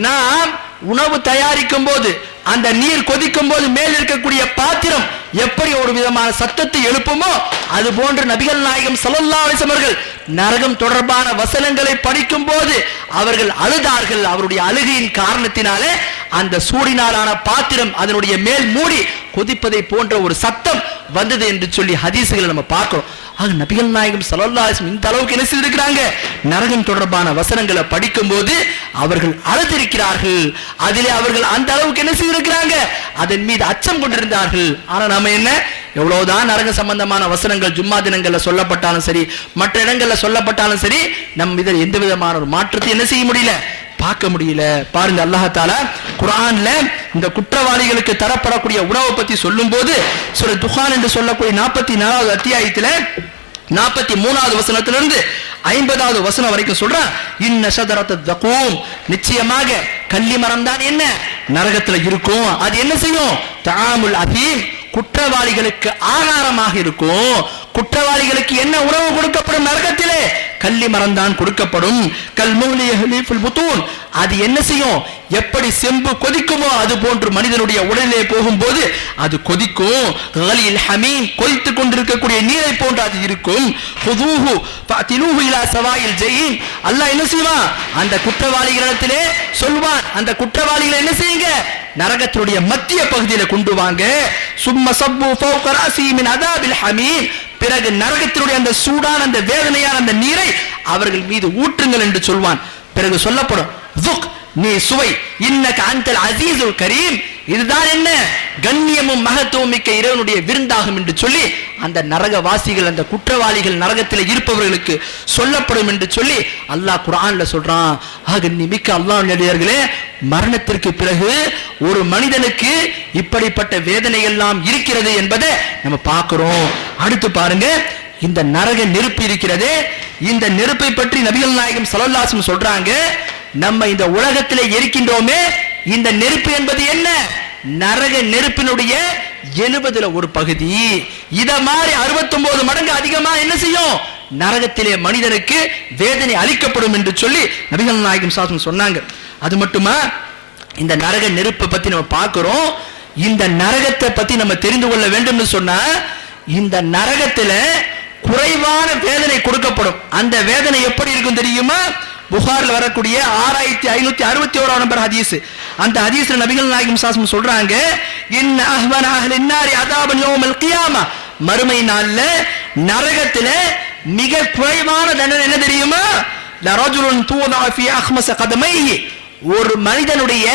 நாம் உணவு தயாரிக்கும் போது அந்த நீர் கொதிக்கும் போது மேல் இருக்கக்கூடிய பாத்திரம் எப்படி ஒரு விதமான சத்தத்தை எழுப்புமோ, அது போன்று நபிகள் நாயகம் ஸல்லல்லாஹு அலைஹி வஸல்லம் அவர்கள் நரகம் தொடர்பான வசனங்களை படிக்கும் போது அவர்கள் அழுதார்கள். அவருடைய அழுகையின் காரணத்தினாலே அந்த சூடினாலான பாத்திரம் அதனுடைய மேல் மூடி கொதிப்பதை போன்ற ஒரு சத்தம் வந்தது என்று சொல்லி ஹதீசுகளை நம்ம பார்க்கிறோம். ஆக நபிகள் நாயகம் ஸல்லல்லாஹு அலைஹி வஸல்லம் இந்த அளவுக்கு என்ன செய்திருக்கிறாங்க? நரகம் தொடர்பான வசனங்களை படிக்கும் போது அவர்கள் அழுதிருக்கிறார்கள். அதிலே அவர்கள் அந்த அளவுக்கு என்ன செய்திருக்கிறாங்க? அதன் மீது அச்சம் கொண்டிருந்தார்கள். ஆனா நாம என்ன, எவ்வளவுதான் நரக சம்பந்தமான வசனங்கள் ஜும்மா தினங்கள்ல சொல்லப்பட்டாலும் சரி, மற்ற இடங்கள்ல சொல்லப்பட்டாலும் சரி, நம் இதில் எந்த விதமான ஒரு மாற்றத்தை என்ன செய்ய முடியல, பார்க்க முடியல. பாருங்க, அல்லாஹ் தஆலா குர்ஆன்ல இந்த குற்றவாளிகளுக்கு தரப்படக்கூடிய உணவை பத்தி சொல்லும் போது சூரா துஹான் என்று சொல்லக்கூடிய 44வது அத்தியாயத்துல 43வது வசனத்திலிருந்து 50வது வசனம் வரைக்கும் சொல்றான். இன்ன ஷஜரத்தத் தகூம், நிச்சயமாக கள்ளி மரம் தான் என்ன நரகத்துல இருக்கும். அது என்ன செய்யும்? தஆமுல் அதீம், குற்றவாளிகளுக்கு ஆகாரமாக இருக்கும். குற்றவாளிகளுக்கு என்ன உணவு கொடுக்கப்படும் நரகத்திலே? கள்ளி மரம் தான் கொடுக்கப்படும். கல்முஹ்லி யஹ்லீஃபுல் புத்தூன், அது என்ன செய்யும்? எப்படி செம்பு கொதிக்குமோ அது போன்று மனிதனுடைய உடலிலே போகும்போது அது கொதிக்கும். கலீல் ஹமீம், கொதித்துக் கொண்டிருக்கக்கூடிய நீரை போன்று அது இருக்கும். ஹுதூஹு ஃபஅதிலூஹு இலா சவாயில் ஜஹீம், அல்லாஹ் என்ன செய்வான்? அந்த குற்றவாளிகளிடத்திலே சொல்வான், அந்த குற்றவாளிகளை என்ன செய்யுங்க? நரகத்தினுடைய மத்திய பகுதியில கொண்டு வாங்க. சும்ம சப்பு ஃபௌக ராஸி மின் அதாபில் ஹமீம், பிறகு நரகத்தினுடைய அந்த சூடான அந்த வேதனையான அந்த நீரை அவர்கள் மீது ஊற்றுங்கள் என்று சொல்வான். பிறகு சொல்லப்படும், ذُقْ, நீ சுவை, இன்னக அன்தல் அஸீஸுல் கரீம், இதுதான் என்ன கண்ணியமும் மகத்துவம் மிக்க இறைவனுடைய விருந்தாகும் என்று சொல்லி அந்த நரகவாசிகள், அந்த குற்றவாளிகள், நரகத்தில் இருப்பவர்களுக்கு சொல்லப்படும் என்று சொல்லி அல்லாஹ் குர்ஆன்ல சொல்றான். ஆக மிக்க அல்லாஹ்வினர்களே, மரணத்திற்கு பிறகு ஒரு மனிதனுக்கு இப்படிப்பட்ட வேதனை எல்லாம் இருக்கிறது என்பதை நம்ம பார்க்கிறோம். அடுத்து பாருங்க, இந்த நரக நெருப்பு இருக்கிறது. இந்த நெருப்பை பற்றி நபிகள் நாயகம் ஸல்லல்லாஹு அலைஹி வஸல்லம் சொல்றாங்க, நம்ம இந்த உலகத்திலே எரிக்கின்றோமே, இந்த நெருப்பு என்பது என்ன? நரக நெருப்பினுடைய 70ல ஒரு பகுதி. இத மாதிரி 69 மடங்கு அதிகமா என்ன செய்யும்? நரகத்திலே மனிதனுக்கு வேதனை அளிக்கப்படும் என்று சொல்லி நபிகள் நாயகம் ஸல்லல்லாஹு அலைஹி வஸல்லம் சொன்னாங்க. அது மட்டுமா, இந்த நரக நெருப்பை பத்தி நம்ம பார்க்கிறோம். இந்த நரகத்தை பத்தி நம்ம தெரிந்து கொள்ள வேண்டும் சொன்னா, இந்த நரகத்துல குறைவான வேதனை கொடுக்கப்படும். அந்த வேதனை எப்படி இருக்கும் தெரியுமா? புகாரில் வரக்கூடிய 6561 நம்பர் ஹதீஸ். அந்த ஹதீஸ்ல நபிகள் நாயகம் ஸல்லல்லாஹு அலைஹி வஸல்லம் சொல்றாங்க, இன்ன அஹ்வன அஹ்லின் நாரி அஸாபன் யௌமல் கியாமா, மறுமை நாள்ல நரகத்துல மிக குறைவான தண்டனை என்ன தெரியுமா? லரஜுலுன் தூதா ஃபீ அஹ்மஸ கதமைஹி, ஒரு மனிதனுடைய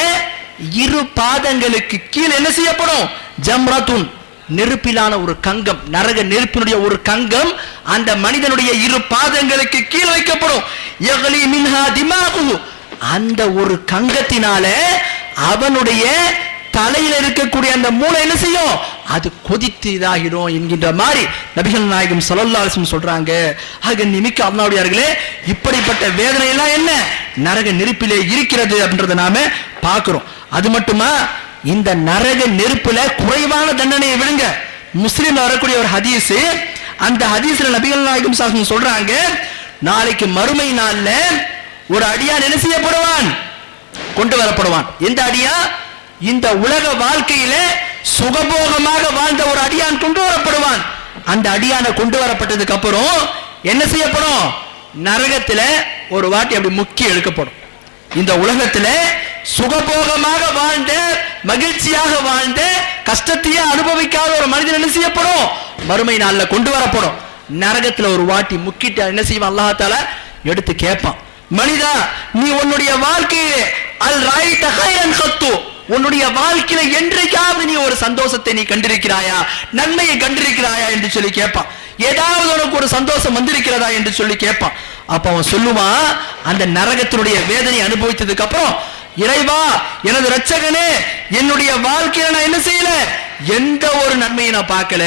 இரு பாதங்களுக்கு கீழ் என்ன செய்யப்படும்? ஜம்ரத்துன், நெருப்பிலான ஒரு கங்கம், நரக நெருப்பினுடைய ஒரு கங்கம் அந்த மனிதனுடைய இரு பாதங்களுக்கு கீழ் வைக்கப்படும். யக்லி மின்ஹா திமாகுஹு, அந்த ஒரு கங்கத்தினால அவனுடைய தலையில் இருக்கக்கூடிய அந்த மூளை என்ன செய்யும்? அது கொதித்து இதாகிடும் என்கின்ற மாதிரி நபிகள் நாயகம் ஸல்லல்லாஹு அலைஹி வஸல்லம் சொல்றாங்க. ஆக நிமிக்க அல்லாஹ்வுடையார்களே, இப்படிப்பட்ட வேதனை எல்லாம் என்ன நரக நெருப்பிலே இருக்கிறது அப்படின்றத நாம பார்க்கிறோம். அது மட்டுமா, இந்த நரக நெருப்புல குறைவான தண்டனையை விடுங்க. முஸ்லிம்ல வரக்கூடிய ஒரு ஹதீஸ், அந்த ஹதீஸ்ல நபிகள் நாயகம் ஸல்லல்லாஹு அலைஹி வஸல்லம் சொல்றாங்க, நாளைக்கு மறுமை நாள்ல ஒரு அடியான் என்ன செய்யப்படுவான்? கொண்டு வரப்படுவான். எந்த அடியான்? இந்த உலக வாழ்க்கையில சுகபோகமாக வாழ்ந்த ஒரு அடியான் கொண்டு வரப்படுவான். அந்த அடியான கொண்டு வரப்பட்டதுக்கு அப்புறம் என்ன செய்யப்படும்? நரகத்துல ஒரு வாட்டி அப்படி முக்கி எடுக்கப்படும். இந்த உலகத்துல சுகபோகமாக வாழ்ந்த, மகிழ்ச்சியாக வாழ்ந்த, கஷ்டத்தையே அனுபவிக்காத ஒரு மனிதன் என்ன செய்யப்படும்? மறுமை நாள்ல கொண்டு வரப்படும். நரகத்துல ஒரு வாட்டி முக்கிட்டு என்ன செய்வான்? அல்லாஹ் தஆலா எடுத்து கேட்பான், மனிதா, நீ உன்னுடைய வாழ்க்கையிலே அல் ராய்த கைரன் கத்து, உன்னுடைய வாழ்க்கையில என்றைக்காவது நீ ஒரு சந்தோஷத்தை நீ கண்டிருக்கிறாயா, நன்மையை கண்டிருக்கிறாயா என்று சொல்லி கேட்பான். ஏதாவது உனக்கு ஒரு சந்தோஷம் வந்திருக்கிறதா என்று சொல்லி கேட்பான். அப்ப அவன் சொல்லுவான், அந்த நரகத்தினுடைய வேதனை அனுபவித்ததுக்கு அப்புறம், இறைவா, எனது இரட்சகனே, என்னுடைய வாழ்க்கையில நான் என்ன செய்யல, எந்த ஒரு நன்மையை நான் பார்க்கல,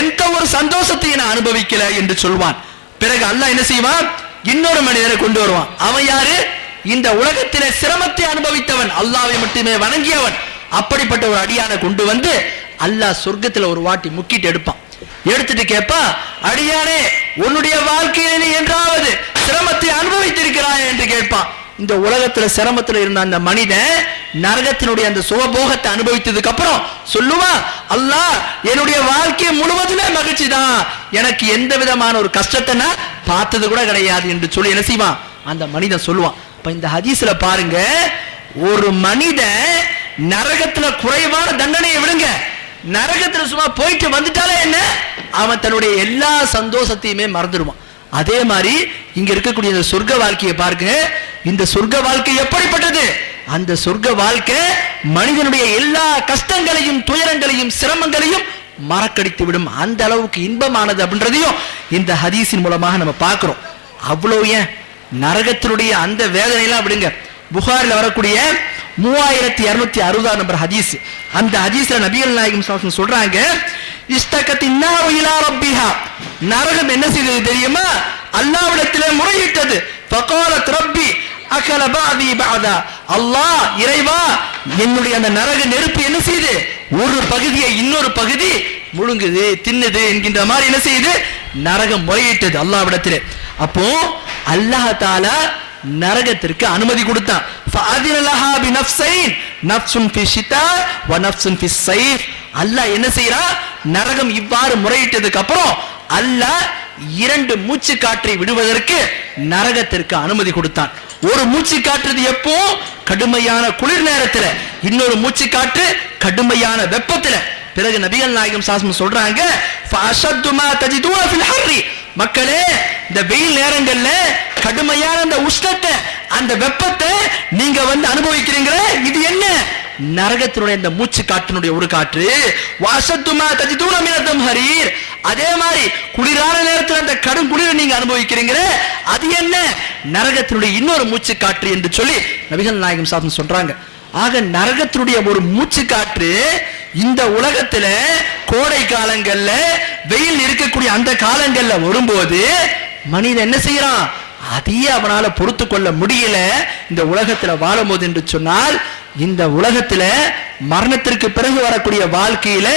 எந்த ஒரு சந்தோஷத்தையும் நான் அனுபவிக்கல என்று சொல்வான். பிறகு அல்லாஹ் என்ன செய்வான்? இன்னொரு மனிதரை கொண்டு வருவான். அவன் யாரு? இந்த உலகத்திலே சிரமத்தை அனுபவித்தவன், அல்லாஹ்வை மட்டுமே வணங்கியவன். அப்படிப்பட்ட ஒரு அடியானை கொண்டு வந்து அல்லாஹ் சொர்க்கத்துல ஒரு வாட்டி முக்கிட்டு எடுப்பான். எடுத்துட்டு கேட்பா, அடியானே, உன்னுடைய வாழ்க்கையில நீ என்றாவது சிரமத்தை அனுபவித்திருக்கிறாய் என்று கேட்பான். இந்த உலகத்துல சிரமத்துல இருந்த அந்த மனிதன் நரகத்தினுடைய அந்த சுகபோகத்தை அனுபவித்ததுக்கு அப்புறம் சொல்லுவான், அல்லாஹ், என்னுடைய வாழ்க்கை முழுவதுமே மகிழ்ச்சி தான், எனக்கு எந்த விதமான ஒரு கஷ்டத்தை நான் பார்த்தது கூட கிடையாது என்று சொல்லி என்ன செய்வான்? அந்த மனிதன் சொல்லுவான். இப்ப இந்த ஹதீஸ்ல பாருங்க, ஒரு மனிதன் நரகத்துல குறைவான தண்டனையை விடுங்க, நரகத்துல சும்மா போயிட்டு வந்துட்டாலே என்ன, அவன் தன்னுடைய எல்லா சந்தோஷத்தையுமே மறந்துடுவான். அதே மாதிரி இங்க இருக்கக்கூடிய இந்த சொர்க்க வாழ்க்கையை பாருங்க. இந்த சொர்க்க வாழ்க்கை எப்படிப்பட்டது? அந்த சொர்க்க வாழ்க்கை மனிதனுடைய எல்லா கஷ்டங்களையும், துயரங்களையும், சிரமங்களையும் மறக்கடித்து விடும். அந்த அளவுக்கு இன்பமானது அப்படின்றதையும் இந்த ஹதீஸின் மூலமாக நம்ம பார்க்கிறோம். அவ்வளவு ஏன், நரகத்தினுடைய அந்த வேதனையெல்லாம் விடுங்க. புகாரில் வரக்கூடிய 3260 நம்பர் ஹதீஸ். அந்த ஹதீஸ்ல நபிகள் நாயகம் ஸல்லல்லாஹு அலைஹி வஸல்லம் சொல்றாங்க, இஸ்தகத்தின்னா இலா ரப்பிஹா, நரகம் என்ன செய்தது தெரியுமா? அல்லாஹ்விடத்திலே முறையிட்டது. ஃபகாலத் ரப்பி அகல பாதி பாதா, அல்லாஹ், இறைவா, என்னுடைய அந்த நரக நெருப்பு என்ன செய்யுது? ஒரு பகுதியை இன்னொரு பகுதி முழுங்குது, தின்னுது என்கின்ற மாதிரி என்ன செய்யுது? நரகம் முறையிட்டது அல்லாஹ்விடத்திலே. அப்போ அல்லாஹ் தஆலா நரகத்திற்கு அனுமதி கொடுத்தான். ஃபஅதின லஹா பினஃப்ஸைன், நஃப்ஸுன் ஃபி ஷிதா வ நஃப்ஸுன் ஃபி ஸைஃப். அல்லாஹ் என்ன செய்றான்? நரகம் இவ்வாறு முறையிட்டதுக்கு அப்புறம் அல்லாஹ் 2 மூச்சு காற்றை விடுவதற்கு நரகத்திற்கு அனுமதி கொடுத்தான். ஒரு மூச்சு காற்றுது எப்போ? கடுமையான குளிர் நேரத்துல, இன்னொரு மூச்சு காற்று கடுமையான வெப்பத்துல. பிறகு நபிகள் நாயகம் ஸல்லல்லாஹு சொல்றாங்க, ஃபஅஷத்து மா தஜிதுன ஃபில் ஹர்ரி, மக்களே, இந்த வெயில் நேரங்கள்ல கடுமையான அந்த உஷ்ணத்தை, அந்த வெப்பத்தை நீங்க அனுபவிக்கிறீங்க. இது என்ன? நரகத்தினுடைய இந்த மூச்சு காற்றினுடைய ஒரு காற்று. வாஷத்துமா தஜிதுன மின தம்ஹரீர், அதே மாதிரி குளிரான நேரத்தில் அந்த கடும் குளிரை நீங்க அனுபவிக்கிறீங்க. அது என்ன? நரகத்தினுடைய இன்னொரு மூச்சு காற்று என்று சொல்லி நபிகள் நாயகம் ஸல்லல்லாஹு சொல்றாங்க. ஆக நரகத்தினுடைய ஒரு மூச்சு காற்று இந்த உலகத்துல கோடை காலங்கள்ல, வெயில் இருக்கக்கூடிய அந்த காலங்கள்ல வரும்போது மனிதன் என்ன செய்யறான்? அதையே அவனால பொறுத்து கொள்ள முடியல இந்த உலகத்துல வாழும் போது என்று சொன்னால், இந்த உலகத்துல மரணத்திற்கு பிறகு வரக்கூடிய வாழ்க்கையில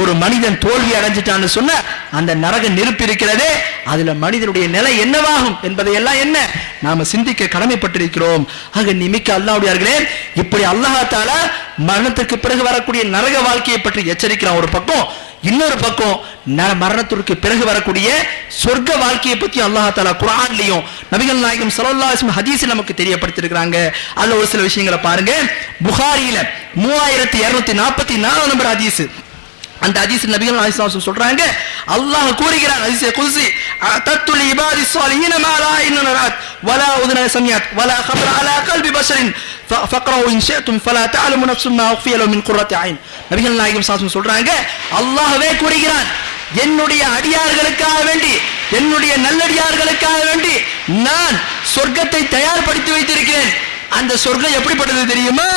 ஒரு மனிதன் தோல்வி அடைஞ்சிட்டான்னு சொன்ன அந்த நரக நெருப்பு இருக்கிறதே, அதுல மனிதனுடைய நிலை என்னவாகும் என்பதையெல்லாம் என்ன நாம சிந்திக்க கடமைப்பட்டிருக்கிறோம். ஆக நிமிக்க அல்லாஹ்வுடையார்களே, இப்படி அல்லாஹ் தஆலா மரணத்திற்கு பிறகு வரக்கூடிய நரக வாழ்க்கையை பற்றி எச்சரிக்கிறான் ஒரு பக்கம். இன்னொரு பக்கம் மரணத்திற்கு பிறகு வரக்கூடிய சொர்க்க வாழ்க்கையை பற்றி அல்லாஹ் தஆலா குர்ஆன்லயும் நபிகள் நாயகம் ஸல்லல்லாஹு அலைஹி வஸல்லம் ஹதீஸில் நமக்கு தெரியப்படுத்தியிருக்கிறாங்க. அதுல ஒரு சில விஷயங்களை பாருங்க. புகாரியில 3244 நம்பர் ஹதீஸ். அந்த ஹதீஸில் நபிகள் நாயகம் ஸல்லல்லாஹு அலைஹி வஸல்லம் சொல்றாங்க, அல்லாஹ் கூறுகிறான், ஹதீஸ் குத்ஸி, அத்தத்து லிபாதி ஸாலிஹீன மா லா ஐனுன் ரஅத் வலா உதுன சமிஅத் வலா கபர அலா கல்பி பஷரின் ஃபக்ரவு இன் ஷிஅதும் ஃபலா தஅலமு நஃப்ஸும் மா உஃபிய லஹும் மின் குர்ரத்தி ஐன். நபிகள் நாயகம் ஸல்லல்லாஹு அலைஹி வஸல்லம் சொல்றாங்க, அல்லாஹ்வே கூறுகிறான், என்னுடைய அடியார்களுக்காக வேண்டி, என்னுடைய நல்லடியார்களுக்காக வேண்டி நான் சொர்க்கத்தை தயார்படுத்தி வைத்திருக்கிறேன். அந்த சொர்க்கம் எப்படிப்பட்டது தெரியுமா?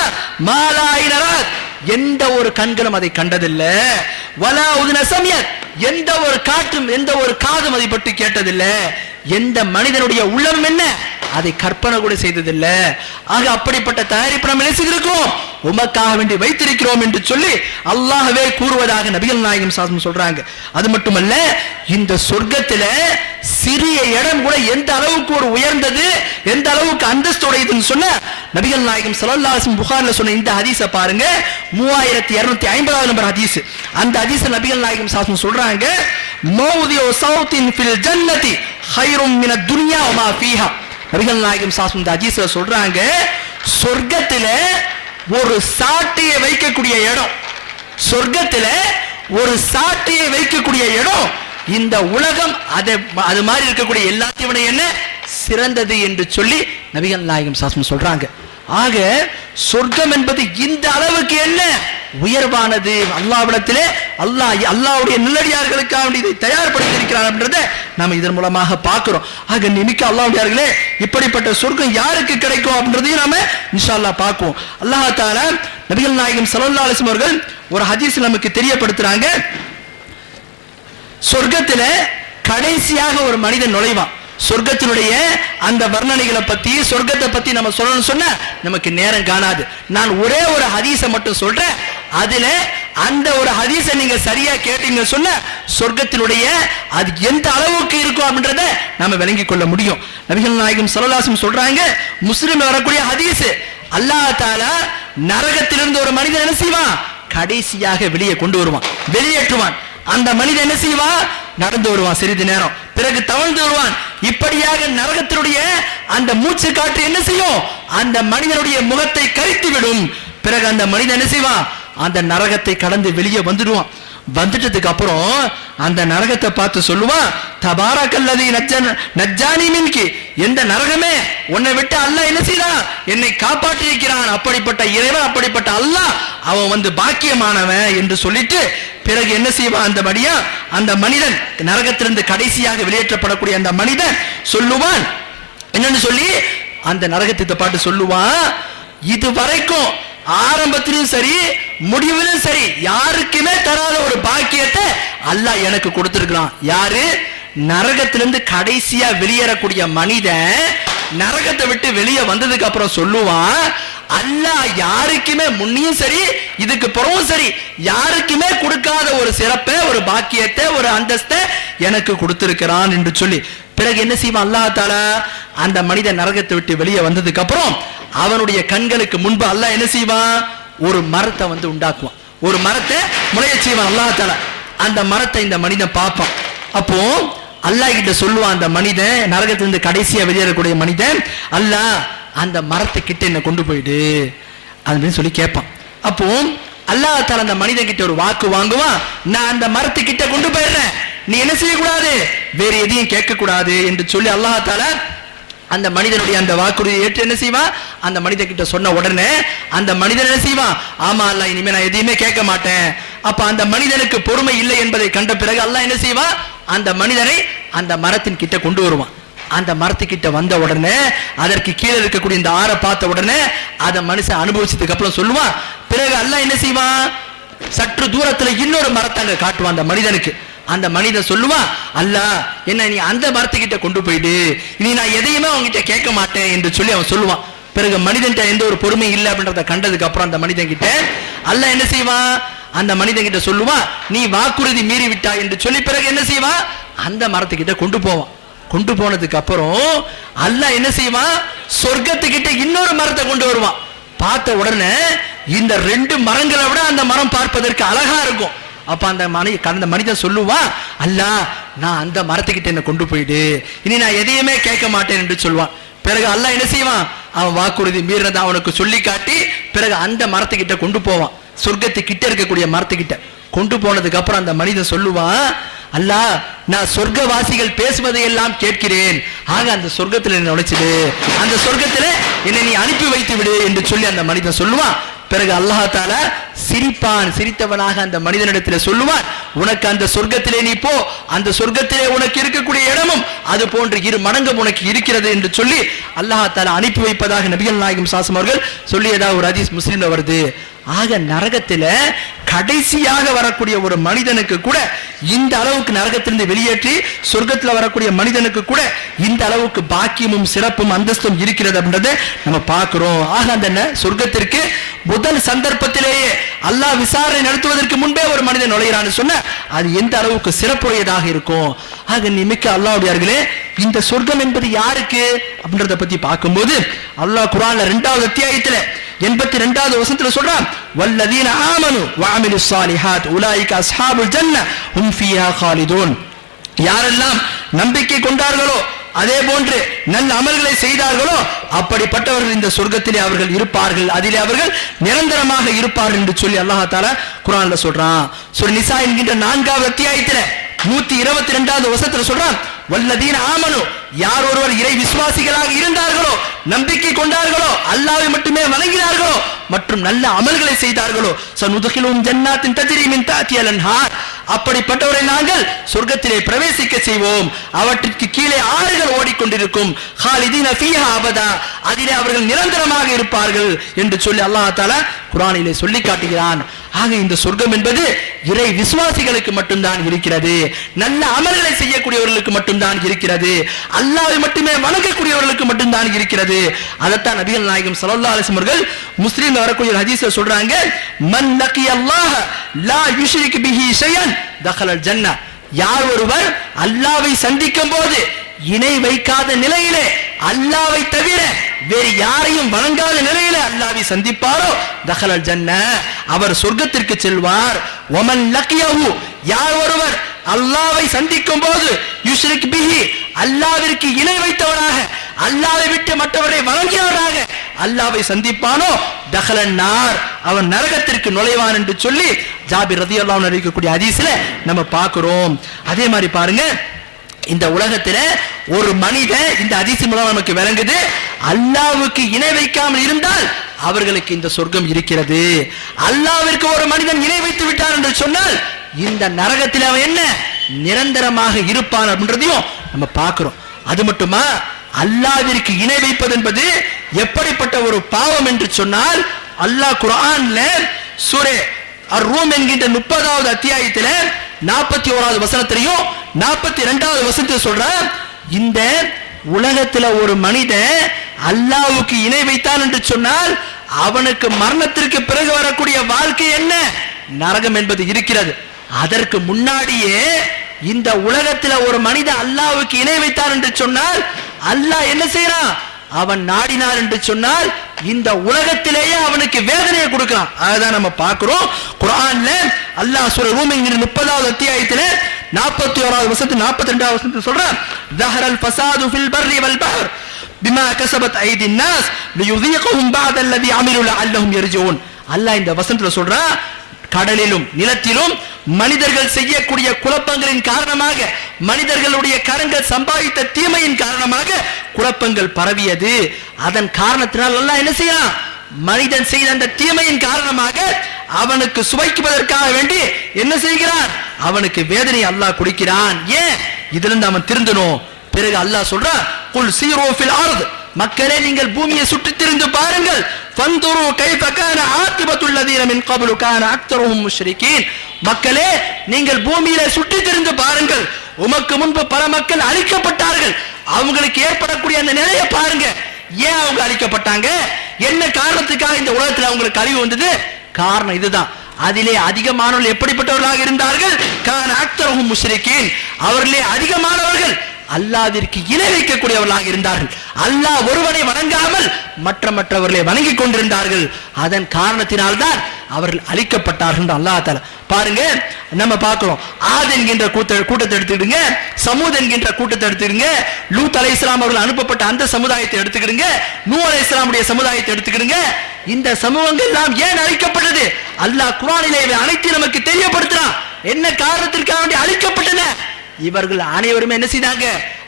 மா லா ஐனுன் ரஅத், எந்த ஒரு கண்களும் அதை கண்டதில்லை. வலா உதுன சமிஅத், எந்த ஒரு காற்றும், எந்த ஒரு காதும் அதை பற்றி கேட்டதில்லை. எந்த மனிதனுடைய உள்ளம் என்ன அதை கற்பனை கூட செய்ததில்லை. ஆக அப்படிப்பட்ட தயாரிப்பு நாம் என்ன செய்திருக்கிறோம், உமக்காக வேண்டி வைத்திருக்கிறோம் என்று சொல்லி அல்லாஹ்வே கூறுவதாக நபிகள் நாயகம் ஸல்லல்லாஹு சொல்றாங்க. அது மட்டுமல்ல, இந்த சொர்க்கத்தில சிறிய இடம் கூட எந்த அளவுக்கு ஒரு உயர்ந்தது, எந்த அளவுக்கு அந்தஸ்துடையதுன்னு சொன்ன நபிகள் நாயகம் ஸல்லல்லாஹு அலைஹி வஸல்லம் புகாரில சொன்ன இந்த ஹதீஸை பாருங்க, 3250 நம்பர் ஹதீஸ். அந்த ஹதீஸ் நபிகள் நாயகம் ஸல்லல்லாஹு அலைஹி சொல்றாங்க, மௌதிஉ ஸௌத்தின் ஃபில் ஜன்னதி கைரும் மினத் துன்யா வமா ஃபீஹா. நபிகள் நாயகம் ஸல்லல்லாஹு அலைஹி ஹதீஸ்ல சொல்றாங்க, சொர்க்கத்தில ஒரு சாட்டையை வைக்கக்கூடிய இடம், சொர்க்கத்தில ஒரு சாட்டையை வைக்கக்கூடிய இடம் இந்த உலகம் அது மாதிரி இருக்கக்கூடிய எல்லாத்தையும் விட என்ன சிறந்தது என்று சொல்லி நபிகள் நாயகம் ஸல்லல்லாஹு சொல்றாங்க. ஆக சொர்க்கம் என்பது இந்த அளவுக்கு என்ன உயர்வானது, அல்லாஹ்விடத்திலே அல்லாஹ்வுடைய நல்லடியார்களுக்காக இதை தயார்படுத்தி இருக்கிறார் அப்படின்றத நாம இதன் மூலமாக பார்க்கிறோம். ஆக நிமிக்க அல்லாஹ்வுடையார்களே, இப்படிப்பட்ட சொர்க்கம் யாருக்கு கிடைக்கும் அப்படின்றதையும் நாம இன்ஷா அல்லாஹ் பார்ப்போம். அல்லாஹ் தஆலா நபிகள் நாயகம் ஸல்லல்லாஹு அலைஹி வஸல்லம் அவர்கள் ஒரு ஹதீஸ் நமக்கு தெரியப்படுத்துறாங்க, சொர்க்கத்தில கடைசியாக ஒரு மனிதன் நுழைவான். சொர்க்கத்தினுடைய அந்த வர்ணனைகளை பத்தி, சொர்க்கத்தை பத்தி நம்ம சொல்லணும்னு சொன்ன நமக்கு நேரம் காணாது. நான் ஒரே ஒரு ஹதீஸை மட்டும் சொல்றேன். அதுல அந்த ஒரு ஹதீஸை நீங்க சரியா கேட்டீங்க சொன்ன சொர்க்கத்தினுடைய அது எந்த அளவுக்கு இருக்கும் அப்படின்றத நாம விளங்கிக் கொள்ள முடியும். நபிகள் நாயகம் ஸல்லல்லாஹு அலைஹி வஸல்லம் சொல்றாங்க, முஸ்லிம்ல வரக்கூடிய ஹதீஸ், அல்லாஹ் தஆலா நரகத்திலிருந்து ஒரு மனிதன் என்ன செய்வான், கடைசியாக வெளியே கொண்டு வருவான், வெளியேற்றுவான். அந்த மனிதன் என்ன செய்வான், நடந்து வருவான் சிறிது நேரம், பிறகு தவழ்ந்து வருவான். இப்படியாக நரகத்தினுடைய அந்த மூச்சு காற்று என்ன செய்யும், அந்த மனிதனுடைய முகத்தை கரித்து விடும். பிறகு அந்த மனிதன் என்ன செய்வான், அந்த நரகத்தை கடந்து வெளியே வந்துடுவான். வந்துட்டதுக்கு அப்புறம் அந்த நரகத்தை பார்த்து சொல்லுவான், தபாரக்கல்லதி நஜ்ஜானி மின்கி, எந்த நரகமே உன்னை விட்டு அல்லாஹ் என்ன செய்யறான், என்னை காப்பாற்றி இருக்கிறான். அப்படிப்பட்ட இறைவன், அப்படிப்பட்ட அல்லாஹ் அவன் வந்து பாக்கியமானவன் என்று சொல்லிட்டு பிறகு என்ன செய்வான், அந்த மனிதன் நரகத்திலிருந்து கடைசியாக வெளியேற்றப்படக்கூடிய அந்த மனிதன் சொல்லுவான் என்னன்னு சொல்லி அந்த நரகத்தை பாட்டு சொல்லுவான், இது வரைக்கும் ஆரம்பத்திலும் சரி முடிவிலும் சரி யாருக்குமே தராத ஒரு பாக்கியத்தை அல்லாஹ் எனக்கு கொடுத்திருக்கிறான். யாரு, நரகத்திலிருந்து கடைசியா வெளியேறக்கூடிய மனிதன் நரகத்தை விட்டு வெளியே வந்ததுக்கு அப்புறம் சொல்லுவான், அல்லாஹ் யாருக்குமே முன்னியும் சரி இதுக்கு பிறகும் சரி யாருக்குமே கொடுக்காத ஒரு சிறப்பை, ஒரு பாக்கியத்தை, ஒரு அந்தஸ்தை எனக்கு கொடுத்திருக்கிறான் என்று சொல்லி பிறகு என்ன செய்வான், அல்லாஹ் தஆலா அந்த மனிதன் நரகத்தை விட்டு வெளியே வந்ததுக்கு அப்புறம் அவனுடைய கண்களுக்கு முன்பு அல்லாஹ் என்ன செய்வான், ஒரு மரத்தை வந்து உண்டாக்குவான், ஒரு மரத்தை முளைய செய்வான் அல்லாஹ் தஆலா. அந்த மரத்தை இந்த மனிதன் பார்ப்பான். அப்போ அல்லாஹ் கிட்ட சொல்லுவான் அந்த மனிதன், நரகத்திலிருந்து கடைசியா வெளியேறக்கூடிய மனிதன், அல்லாஹ் அந்த மரத்தை கிட்ட என்ன கொண்டு போயிடு அப்படின்னு சொல்லி கேட்பான். அப்போ அல்லாஹ் தஆலா அந்த மனிதன் கிட்ட ஒரு வாக்கு வாங்குவான், நான் அந்த மரத்து கிட்ட கொண்டு போயிடுறேன், நீ என்ன செய்யக்கூடாது, வேற எதையும் கேட்க கூடாது என்று சொல்லி அல்லாஹ் தஆலா அந்த மனிதனுடைய அந்த வாக்குறுதியை ஏற்று என்ன செய்வான், அந்த மனிதன் கிட்ட சொன்ன உடனே அந்த மனிதன் என்ன செய்வான், ஆமா அல்லாஹ் இனிமே நான் எதையுமே கேட்க மாட்டேன். அப்ப அந்த மனிதனுக்கு பொறுமை இல்லை என்பதை கண்ட பிறகு அல்லாஹ் என்ன செய்வான், அந்த மனிதனை அந்த மரத்தின் கிட்ட கொண்டு வருவான். அந்த மரத்துக்கிட்ட வந்த உடனே அதற்கு கீழே இருக்கக்கூடிய இந்த ஆறை பார்த்த உடனே அதை மனுஷன் அனுபவிச்சதுக்கு அப்புறம் சொல்லுவான். பிறகு அல்லாஹ் என்ன செய்வான், சற்று தூரத்துல இன்னொரு மரத்தை அங்க காட்டுவான் அந்த மனிதனுக்கு. அந்த மனிதன் சொல்லுவான், அல்லாஹ் என்ன நீ அந்த மரத்துக்கிட்ட கொண்டு போயிடு, இனி நான் எதையுமே அவங்ககிட்ட கேட்க மாட்டேன் என்று சொல்லி அவன் சொல்லுவான். பிறகு மனிதன் எந்த ஒரு பொறுமை இல்லை அப்படின்றத கண்டதுக்கு அப்புறம் அந்த மனிதன் கிட்ட அல்லாஹ் என்ன செய்வான், அந்த மனிதன் கிட்ட சொல்லுவான், நீ வாக்குறுதி மீறி விட்டா என்று சொல்லி பிறகு என்ன செய்வான், அந்த மரத்துக்கிட்ட கொண்டு போவான். கொண்டு போனதுக்கு அப்புறம் அல்லாஹ் என்ன செய்வான், சொர்க்கத்துக்கிட்ட இன்னொரு மரத்தை கொண்டு வருவான். பார்த்த உடனே இந்த ரெண்டு மரங்களை விட அந்த மரம் பார்ப்பதற்கு அழகா இருக்கும். அப்ப அந்த மனிதன் சொல்லுவான், அல்லாஹ் நான் அந்த மரத்துக்கிட்ட என்ன கொண்டு போயிடு, இனி நான் எதையுமே கேட்க மாட்டேன் என்று சொல்வான். பிறகு அல்லாஹ் என்ன செய்வான், அவன் வாக்குறுதி மீறினதை அவனுக்கு சொல்லி காட்டி பிறகு அந்த மரத்துக்கிட்ட கொண்டு போவான். சொர்க்கத்துக்கிட்ட இருக்கக்கூடிய மரத்துக்கிட்ட கொண்டு போனதுக்கு அப்புறம் அந்த மனிதன் சொல்லுவான், அல்லாஹ் நான் சொர்க்கவாசிகள் பேசுவதை எல்லாம் கேட்கிறேன், ஆக அந்த சொர்க்கத்தில் என்ன நுழைச்சிடு, அந்த சொர்க்கத்தில் என்னை நீ அனுப்பி வைத்து விடு என்று சொல்லி அந்த மனிதன் சொல்லுவான். பிறகு அல்லாஹ் தஆலா சிரிப்பான். சிரித்தவனாக அந்த மனிதனிடத்தில் சொல்லுவான், உனக்கு அந்த சொர்க்கத்திலே நீ போ, அந்த சொர்க்கத்திலே உனக்கு இருக்கக்கூடிய இடமும் அது போன்று 2 மடங்கு உனக்கு இருக்கிறது என்று சொல்லி அல்லாஹ் தஆலா அனுப்பி வைப்பதாக நபிகள் நாயகம் ஸல்லல்லாஹு அலைஹி வஸல்லம் அவர்கள் சொல்லியதாக ஒரு ஹதீஸ் முஸ்லிம்ல வருது. ஆக நரகத்துல கடைசியாக வரக்கூடிய ஒரு மனிதனுக்கு கூட இந்த அளவுக்கு நரகத்திலிருந்து வெளியேற்றி சொர்க்கத்துல வரக்கூடிய மனிதனுக்கு கூட இந்த அளவுக்கு பாக்கியமும் சிறப்பும் அந்தஸ்தும் இருக்கிறது அப்படின்றத நம்ம பார்க்கிறோம். ஆக அந்த சொர்க்கத்திற்கு முதல் சந்தர்ப்பத்திலேயே அல்லாஹ் விசாரணை நடத்துவதற்கு முன்பே ஒரு மனிதன் நுழைகிறான்னு சொன்ன அது எந்த அளவுக்கு சிறப்புடையதாக இருக்கும். ஆக நிமிக்க அல்லாஹ்வுடையார்களே, இந்த சொர்க்கம் என்பது யாருக்கு அப்படின்றத பத்தி பார்க்கும்போது அல்லாஹ் குர்ஆன்ல 2வது அத்தியாயத்துல 82வது வசனத்துல சொல்றான், வல்லதீன ஆமனு வஅமிலுஸ் ஸாலிஹாத் உலாயிக அஸ்ஹாபுல் ஜன்னah ஹும் ஃபீஹா காலிதூன். யாரெல்லாம் நம்பிக்கை கொண்டார்களோ அதே போன்று நல்ல அமல்களை செய்தார்களோ அப்படிப்பட்டவர்கள் இந்த சொர்க்கத்திலே அவர்கள் இருப்பார்கள், அதிலே அவர்கள் நிரந்தரமாக இருப்பார்கள் என்று சொல்லி அல்லாஹ் தஆலா குர்ஆன்ல சொல்றான். சூரா நிசா என்கின்ற 4வது அத்தியாயத்துல 122வது வசனத்துல சொல்றான், வல்லதீன ஆமனு, யார் ஒருவர் இறை விசுவாசிகளாக இருந்தார்களோ நம்பிக்கை கொண்டார்களோ அல்லாஹ்வை மட்டுமே வணங்கினார்களோ மற்றும் நல்ல அமல்களை செய்தார்களோ சனுதுகிலும் ஜன்னாத்தின் தஜ்ரி மின் தஹ்திஹல் அன்ஹார், அப்படிப்பட்டவரை நாங்கள் சொர்க்கத்திலே பிரவேசிக்க செய்வோம், அவற்றிற்கு கீழே ஆறுகள் ஓடிக்கொண்டிருக்கும், ஹாலிதீன ஃபீஹா அபதா, அதிலே அவர்கள் நிரந்தரமாக இருப்பார்கள் என்று சொல்லி அல்லாஹ் தஆலா குர்ஆனிலே சொல்லி காட்டுகிறான். ஆக இந்த சொர்க்கம் என்பது இறை விசுவாசிகளுக்கு மட்டும்தான் இருக்கிறது, நல்ல அமல்களை செய்யக்கூடியவர்களுக்கு மட்டும்தான் இருக்கிறது, அல்லாஹ்வை மட்டுமே வணங்கக்கூடியவர்களுக்கு மட்டும்தான் இருக்கிறது. அதைத்தான் நபிகள் நாயகம் ஸல்லல்லாஹு அலைஹி வஸல்லம் அவர்கள் முஸ்லிம்ல வரக்கூடிய ஹதீஸ்ல சொல்றாங்க, மன் லக்கியல்லாஹ லா யுஷ்ரிக் பிஹி ஷைஅன் தഖலல் ஜன்னah. யார் ஒருவர் அல்லாஹ்வை சந்திக்கும் போது இணை வைக்காத நிலையிலே அல்லாஹ்வை தவிர வேறு யாரையும் வணங்காத நிலையில அல்லாஹ்வை சந்திப்பாரோ தഖலல் ஜன்னah, அவர் சொர்க்கத்திற்கு செல்வார். வமன் லக்கியஹு, யார் ஒருவர் அல்லாஹ்வை சந்திக்கும் போது யுஷ்ரிக் பிஹி, அல்லாஹ்விற்கு இணை வைத்தவராக அல்லாஹ்வை விட்டு மற்றவரை வணங்கியவராக அல்லாஹ்வை சந்திப்பானோ தഖலன் நார், அவன் நரகத்திற்கு நுழைவான் என்று சொல்லி ஜாபிர் ரலியல்லாஹு அன்ஹு அறிவிக்கக்கூடிய ஹதீஸ்ல நம்ம பார்க்கிறோம். அதே மாதிரி பாருங்க, இந்த உலகத்துல ஒரு மனிதன், இந்த ஹதீஸ் மூலம் நமக்கு விளங்குது, அல்லாஹ்வுக்கு இணை வைக்காமல் இருந்தால் அவர்களுக்கு இந்த சொர்க்கம் இருக்கிறது. அல்லாஹ்விற்கு ஒரு மனிதன் இணை வைத்து விட்டார் என்று சொன்னால் இந்த நரகத்தில் அவன் என்ன நிரந்தரமாக இருப்பான் அப்படின்றதையும் நம்ம பார்க்கிறோம். அது மட்டுமா, அல்லாஹ்விற்கு இணை வைப்பது என்பது எப்படிப்பட்ட ஒரு பாவம் என்று சொன்னால் அல்லாஹ் குர்ஆன்ல சூரே அர்-ரூம் என்கின்ற 30வது அத்தியாயத்துல 41வது வசனத்திலையும் 42வது வசனத்தை சொல்ற, இந்த உலகத்துல ஒரு மனிதன் அல்லாஹ்வுக்கு இணை வைத்தான் என்று சொன்னால் அவனுக்கு மரணத்திற்கு பிறகு வரக்கூடிய வாழ்க்கை என்ன, நரகம் என்பது இருக்கிறது. அதற்கு முன்னாடியே இந்த உலகத்துல ஒரு மனிதன் அல்லாஹ்வுக்கு இணை வைத்தான் என்று சொன்னால் அல்லாஹ் என்ன செய்யறான், அவன் நாடினார் என்று சொன்னால் இந்த உலகத்திலேயே அவனுக்கு வேதனையை கொடுக்கிறான். அதுதான் நம்ம பார்க்கிறோம் குர்ஆன்ல. அல்லாஹ் சூரா ரூம் என்கிற 30வது அத்தியாயத்துல 41வது வசனத்து 42வது வசனத்துல சொல்றான், ظهرல் ஃபஸாது ஃபில் பர்ரி வல் பஹர் பிமா கஸபத் ஐதின் நாஸ் லியுذيقهم بعد الذي عملوا لعلهم يرجعون. அல்லாஹ் இந்த வசனத்துல சொல்றான், கடலிலும் நிலத்திலும் மனிதர்கள் செய்யக்கூடிய குழப்பங்களின் காரணமாக, மனிதர்களுடைய கரங்கள் சம்பாதித்த தீமையின் காரணமாக குழப்பங்கள் பரவியது. அதன் காரணத்தினால் அல்லாஹ் என்ன செய்யறான், மனிதன் செய்த அந்த தீமையின் காரணமாக அவனுக்கு சுவைக்குவதற்காக வேண்டி என்ன செய்கிறான், அவனுக்கு வேதனை அல்லாஹ் கொடுக்கிறான். ஏன், இதிலிருந்து அவன் திருந்தணும். பிறகு அல்லாஹ் சொல்றான், குல் சீரு ஃபில் அர்த், மக்களே நீங்கள் பூமியை சுற்றி திரிந்து பாருங்கள், ஃபந்துரு கைஃப கான ஆகிபத்துல் லதீன மின் கப்லு கான அக்தருஹும் முஷ்ரிகீன், மக்களே நீங்கள் பூமியிலே சுற்றி திரிந்து பாருங்கள், உமக்கு முன்பு பல மக்கள் அழிக்கப்பட்டார்கள், அவங்களுக்கு ஏற்படக்கூடிய அந்த நிலையை பாருங்க. ஏன் அவங்க அழிக்கப்பட்டாங்க, என்ன காரணத்துக்காக இந்த உலகத்தில் அவங்களுக்கு அழிவு வந்தது, காரணம் இதுதான். அதிலே அதிகமானவர்கள் எப்படிப்பட்டவர்களாக இருந்தார்கள், கான அக்தருஹும் முஷ்ரிகீன், அவர்களே அதிகமானவர்கள் அல்லாஹ்விற்கு இணை வைக்கக்கூடியவர்களாக இருந்தார்கள். அல்லாஹ் ஒருவனை வணங்காமல் மற்றவர்களை வணங்கிக் கொண்டிருந்தார்கள். அதன் காரணத்தினால்தான் அவர்கள் அழிக்கப்பட்டார்கள். அல்லாஹ் தஆலா பாருங்க, நம்ம பார்க்கிறோம், ஆத் என்கின்ற கூட்டத்தை எடுத்துக்கிடுங்க, சமூத் என்கின்ற கூட்டத்தை எடுத்துக்கிடுங்க, லூத் அலைஹிஸ்ஸலாம் அவர்கள் அனுப்பப்பட்ட அந்த சமுதாயத்தை எடுத்துக்கிடுங்க, நூஹ் அலைஹிஸ்ஸலாமுடைய சமுதாயத்தை எடுத்துக்கிடுங்க. இந்த சமூகங்கள் எல்லாம் ஏன் அழிக்கப்பட்டது, அல்லாஹ் குர்ஆனிலே அனைத்தையும் நமக்கு தெரியப்படுத்துறான். என்ன காரணத்திற்காக வேண்டி அழிக்கப்பட்டன, இவர்கள் அனைவரும் என்ன செய்தாங்க,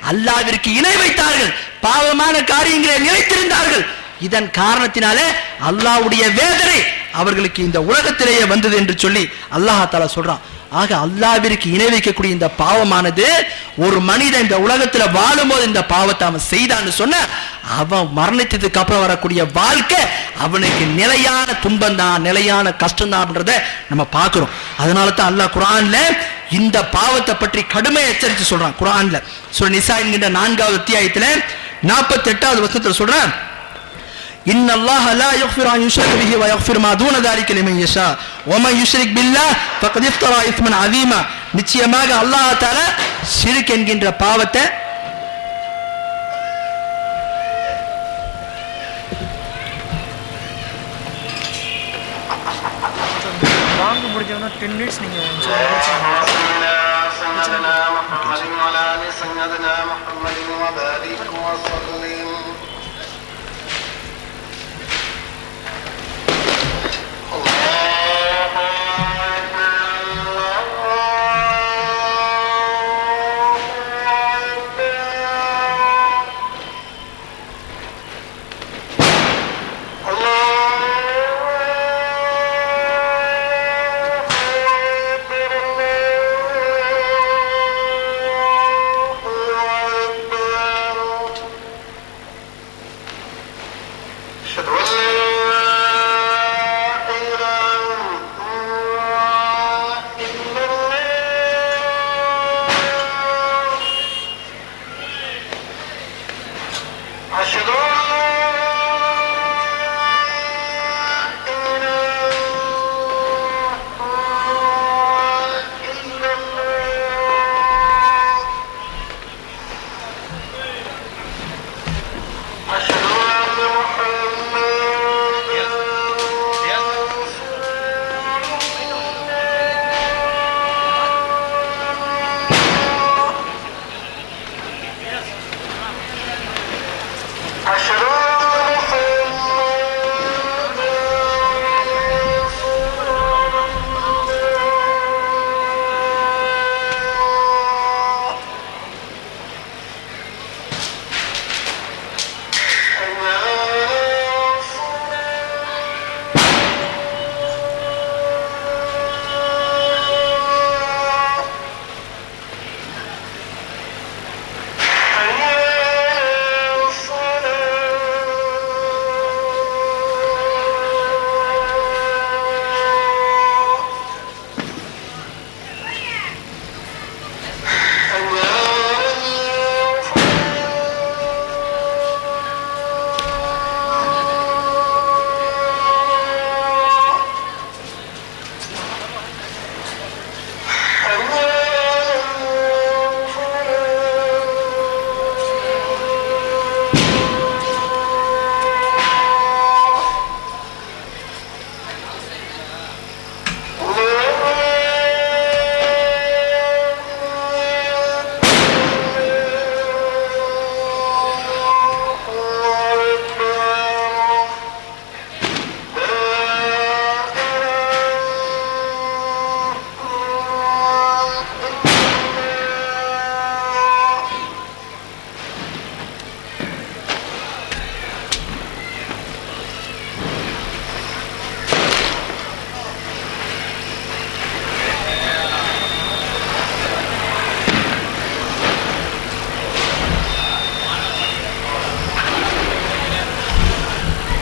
அல்லாஹ்விற்கு இணை வைத்தார்கள், பாவமான காரியங்களை நிலைத்திருந்தார்கள். இதன் காரணத்தினாலே அல்லாஹ்வுடைய வேதனை அவர்களுக்கு இந்த உலகத்திலேயே வந்தது என்று சொல்லி அல்லாஹ் தஆலா சொல்றான். ஆக அல்லாஹ்விற்கு இணை வைக்கக்கூடிய இந்த பாவமானது ஒரு மனிதன் இந்த உலகத்துல வாழும்போது இந்த பாவத்தை அவன் செய்தான்னு சொன்ன அவன் மரணத்துக்கு அப்புறம் வரக்கூடிய வாழ்க்கை அவனுக்கு நிலையான துன்பம் தான், நிலையான கஷ்டம் தான் அப்படின்றத நம்ம பார்க்கிறோம். அதனால தான் அல்லாஹ் குர்ஆன்ல இந்த பாவத்தை பற்றி கடுமையாக எச்சரித்து சொல்றான். குர்ஆன்ல சூரா நிசா என்கின்ற 4வது அத்தியாயத்துல 48வது வசனத்துல சொல்றான், இன்னல்லாஹ லா யக்ஃபிரு அன் யுஷ்ரக பிஹி வ யக்ஃபிரு மா தூன ذلك லிமன் யஷா வ மன் யுஷ்ரிக் பில்லாஹ் ஃபக்கத் இஃப்தரா இஸ்மன் அதீமா. நிச்சயமாக அல்லாஹ் தஆலா ஷிர்க் என்கின்ற பாவத்தை வாங்க முடிஞ்சவனா 10 மினிட்ஸ் நீங்க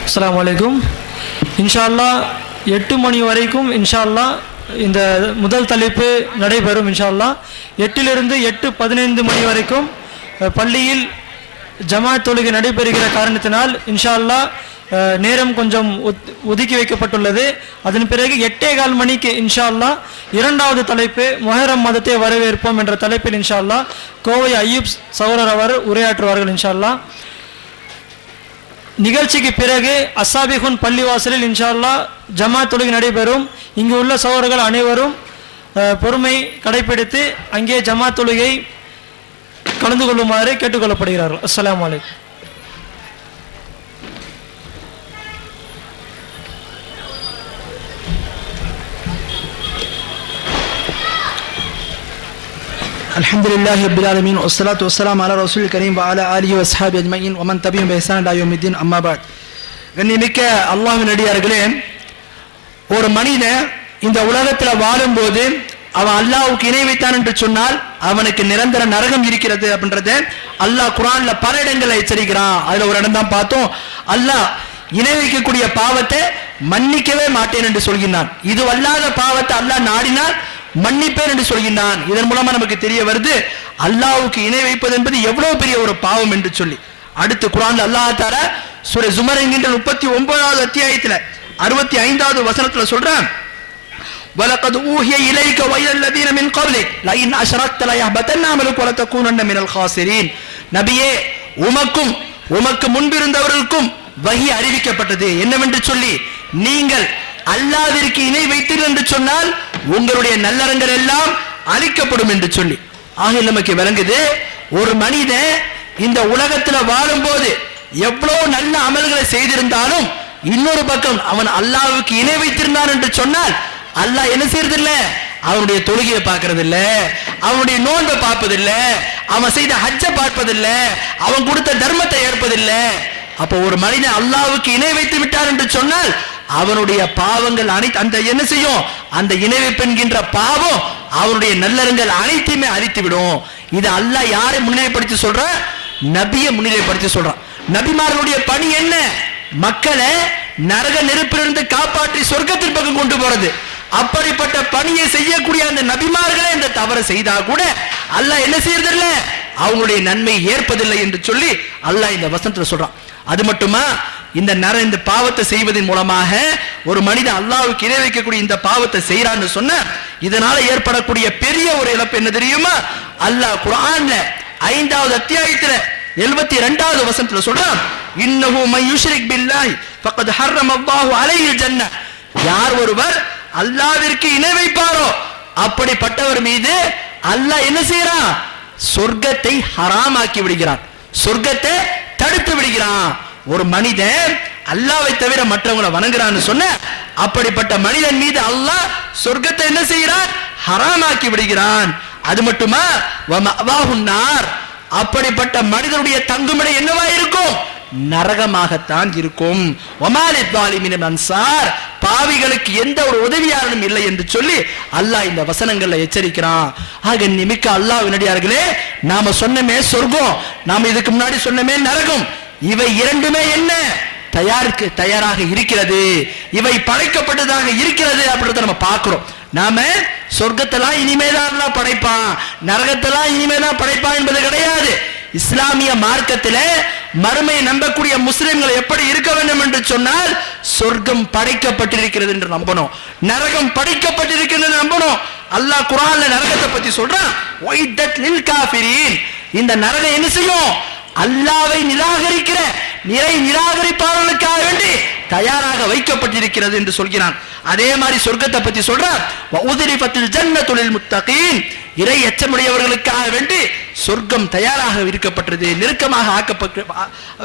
அஸ்ஸலாமு அலைக்கும். இன்ஷா அல்லாஹ் 8 மணி வரைக்கும் இன்ஷா அல்லாஹ் இந்த முதல் தலைப்பு நடைபெறும். இன்ஷா அல்லாஹ் 8லிருந்து 8:15 மணி வரைக்கும் பள்ளியில் ஜமாத் தொழுகை நடைபெறுகிற காரணத்தினால் இன்ஷா அல்லாஹ் நேரம் கொஞ்சம் ஒதுக்கி வைக்கப்பட்டுள்ளது. அதன் பிறகு 8:15 மணிக்கு இன்ஷா அல்லாஹ் 2வது தலைப்பு முஹர்ரம் மதத்தை வரவேற்போம் என்ற தலைப்பில் இன்ஷா அல்லாஹ் கோவை ஐயூப் சகோதரர் அவர் உரையாற்றுவார்கள். இன்ஷா அல்லாஹ் நிகழ்ச்சிக்கு பிறகு அஸ்ஸாபிகுன் பள்ளிவாசலில் இன்ஷா அல்லாஹ் ஜமாத் தொழுகை நடைபெறும். இங்கு உள்ள சகோதரர்கள் அனைவரும் பொறுமை கடைபிடித்து அங்கே ஜமாத் தொழுகை கலந்து கொள்ளுமாறு கேட்டுக்கொள்ளப்படுகிறார்கள். அஸ்ஸலாமு அலைக்கும். அல்ஹம்துலில்லாஹி ரப்பில் ஆலமீன் வஸ்ஸலாத்து வஸ்ஸலாமு அலா ரசூலில் கரீம் வ அலா ஆலிஹி வஸ்ஹாபி அஜ்மஈன் வ மன் தபிஅஹும் பி இஹ்சான் இலா யௌமிddin அம்மா பஅத். கண்ணியமிக்க அல்லாஹ்வின் அடியார்களே, ஒரு மனிதன் இந்த உலகத்தில் வாழும்போது அவன் அல்லாஹ்வுக்கு இணை வைத்தான் என்று சொன்னால் அவனுக்கு நிரந்தர நரகம் இருக்கிறது அப்படின்றத அல்லாஹ் குர்ஆன்ல பல இடங்கள்ல எச்சரிக்கிறான். அதுல ஒரு இடம் தான் பார்த்தோம், அல்லாஹ் இணை வைக்கக்கூடிய பாவத்தை மன்னிக்கவே மாட்டேன் என்று சொல்கின்றான். இது அல்லாத பாவத்தை அல்லாஹ் நாடினால் மன்னிப்பேன் என்று சொல்கின்றான். இதன் மூலமா நமக்கு தெரிய வருது அல்லாஹ்வுக்கு இணை வைப்பது என்பது எவ்வளவு பெரிய ஒரு பாவம் என்று சொல்லி. அடுத்து குர்ஆன்ல அல்லாஹ் தஆலா சூரா ஜுமர் என்கின்ற 39வது அத்தியாயத்துல 65வது வசனத்துல சொல்றான், وَلَقَدْ أُوحِيَ إِلَيْكَ وَإِلَى الَّذِينَ مِنْ قَبْلِكَ لَئِنْ أَشْرَكْتَ لَيَحْبَطَنَّ عَمَلُكَ وَلَتَكُونَنَّ مِنَ الْخَاسِرِينَ. நபியே, உமக்கு முன்பிருந்தவர்களுக்கும் வஹி அறிவிக்கப்பட்டது என்னவென்று சொல்லி, நீங்கள் அல்லாஹ்விற்கு இணை வைத்தீர்கள் என்று சொன்னால் உங்களுடைய நல்லறங்கள் எல்லாம் அழிக்கப்படும் என்று சொல்லி. ஆக நமக்கு விளங்குது, ஒரு மனிதன் இந்த உலகத்துல வாழும்போது எவ்வளவு நல்ல அமல்களை செய்திருந்தாலும் இன்னொரு பக்கம் அவன் அல்லாஹ்வுக்கு இணை வைத்திருந்தான் என்று சொன்னால் அல்லாஹ் என்ன செய்யறதில்ல, அவனுடைய தொழுகையை பார்க்கறதில்ல, அவனுடைய நோன்பை பார்ப்பதில்ல, அவன் செய்த ஹஜ்ஜை பார்ப்பதில்ல, அவன் கொடுத்த தர்மத்தை ஏற்பதில்ல. அப்போ ஒரு மனிதன் அல்லாஹ்வுக்கு இணை வைத்து விட்டார் என்று சொன்னால் அவனுடைய பாவங்கள் அனைத்து அந்த என்ன செய்யும், அந்த இணை வைப்பு என்கின்ற பாவம் அவனுடைய நல்லறங்கள் அனைத்தையுமே அழித்து விடும். இது அல்லாஹ் யாரை முன்னிலைப்படுத்தி சொல்றான்? நபியை முன்னிலைப்படுத்தி சொல்றான். நபிமார்களுடைய பணி என்ன? மக்களை நரக நெருப்பிலிருந்து காப்பாற்றி சொர்க்கத்தின் பக்கம் கொண்டு போறது. அப்படிப்பட்ட பணியை செய்யக்கூடிய அந்த நபிமார்களே இந்த தவறை செய்தா கூட அல்லாஹ் என்ன செய்யறதில்ல, அவங்களுடைய நன்மை ஏற்பதில்லை என்று சொல்லி அல்லாஹ் இந்த வசனத்துல சொல்றான். அது மட்டுமா, இந்த பாவத்தை செய்வதன் மூலமாக ஒரு மனிதன் அல்லாஹ்வுக்கு இணை வைக்கக்கூடிய இந்த பாவத்தை செய்யறான்னு சொன்ன இதனால ஏற்படக்கூடிய பெரிய ஒரு இழப்பு என்ன தெரியுமா? அல்லாஹ் குர்ஆன்ல 5வது அத்தியாயத்துல 72வது வசனத்துல சொல்றான், இன்னஹு மன் யுஷ்ரிக் பில்லாஹி ஃபக்கத் ஹர்ரமல்லாஹு அலைஹில் ஜன்னah. யார் ஒருவர் அல்லாஹ்விற்கு இணை வைப்பாரோ அப்படிப்பட்டவர் மீது அல்லாஹ் என்ன செய்யறான்? சொர்க்கத்தை ஹராமாக்கி விடுகிறான், சொர்க்கத்தை தடுத்து விடுகிறான். ஒரு மனிதன் அல்லாஹ்வை தவிர மற்றவங்களை வணங்குறான்னு சொன்ன அப்படிப்பட்ட மனிதன் மீது அல்லாஹ் சொர்க்கத்தை என்ன செய்கிறான்? ஹராமாக்கி விடுகிறான். அது மட்டுமா, வமஅவாஹுன் நார். அப்படிப்பட்ட மனிதனுடைய தங்குமிடம் என்னவா இருக்கும்? நரகமாகத்தான் இருக்கும். அன்சார், பாவிகளுக்கு எந்த ஒரு உதவியாளனும் இல்லை என்று சொல்லி அல்லாஹ் இந்த வசனங்கள்ல எச்சரிக்கிறான். ஆக நிமிக்க அல்லாஹ்வினடியார்களே, நாம சொன்னமே சொர்க்கம், நாம இதுக்கு முன்னாடி சொன்னமே நரகம், இவை இரண்டுமே என்ன தயாராக இருக்கிறது, இவை படைக்கப்பட்டதாக இருக்கிறது அப்படின்றத நம்ம பார்க்கிறோம். நாம சொர்க்கத்தெல்லாம் இனிமேதான் படைப்பான், நரகத்தெல்லாம் இனிமேதான் படைப்பான் என்பது கிடையாது. இஸ்லாமிய மார்க்கத்தில மறுமையை நம்பக்கூடிய முஸ்லிம்கள் எப்படி இருக்க வேண்டும் என்று சொன்னால், சொர்க்கம் படைக்கப்பட்டிருக்கிறது என்று நம்பணும், நரகம் படைக்கப்பட்டிருக்கிறது என்று நம்பணும். அல்லாஹ் குர்ஆன்ல நரகத்தை பத்தி சொல்றான், வைதத் லில் காஃபிரீன். இந்த நரகம் என்ன செய்யும்? அல்லாஹ்வை நிராகரிக்கிற நிராகரிப்பாளர்களுக்காக வேண்டி தயாராக வைக்கப்பட்டிருக்கிறது என்று சொல்கிறான். அதே மாதிரி சொர்க்கத்தை பத்தி சொல்றான், வஉதிரிஃபத்தில் ஜன்னத்து லில் முத்தகீன். இறை எச்சமுடையவர்களுக்காக வேண்டி சொர்க்கம் தயாராக இருக்கப்பட்டது, நெருக்கமாக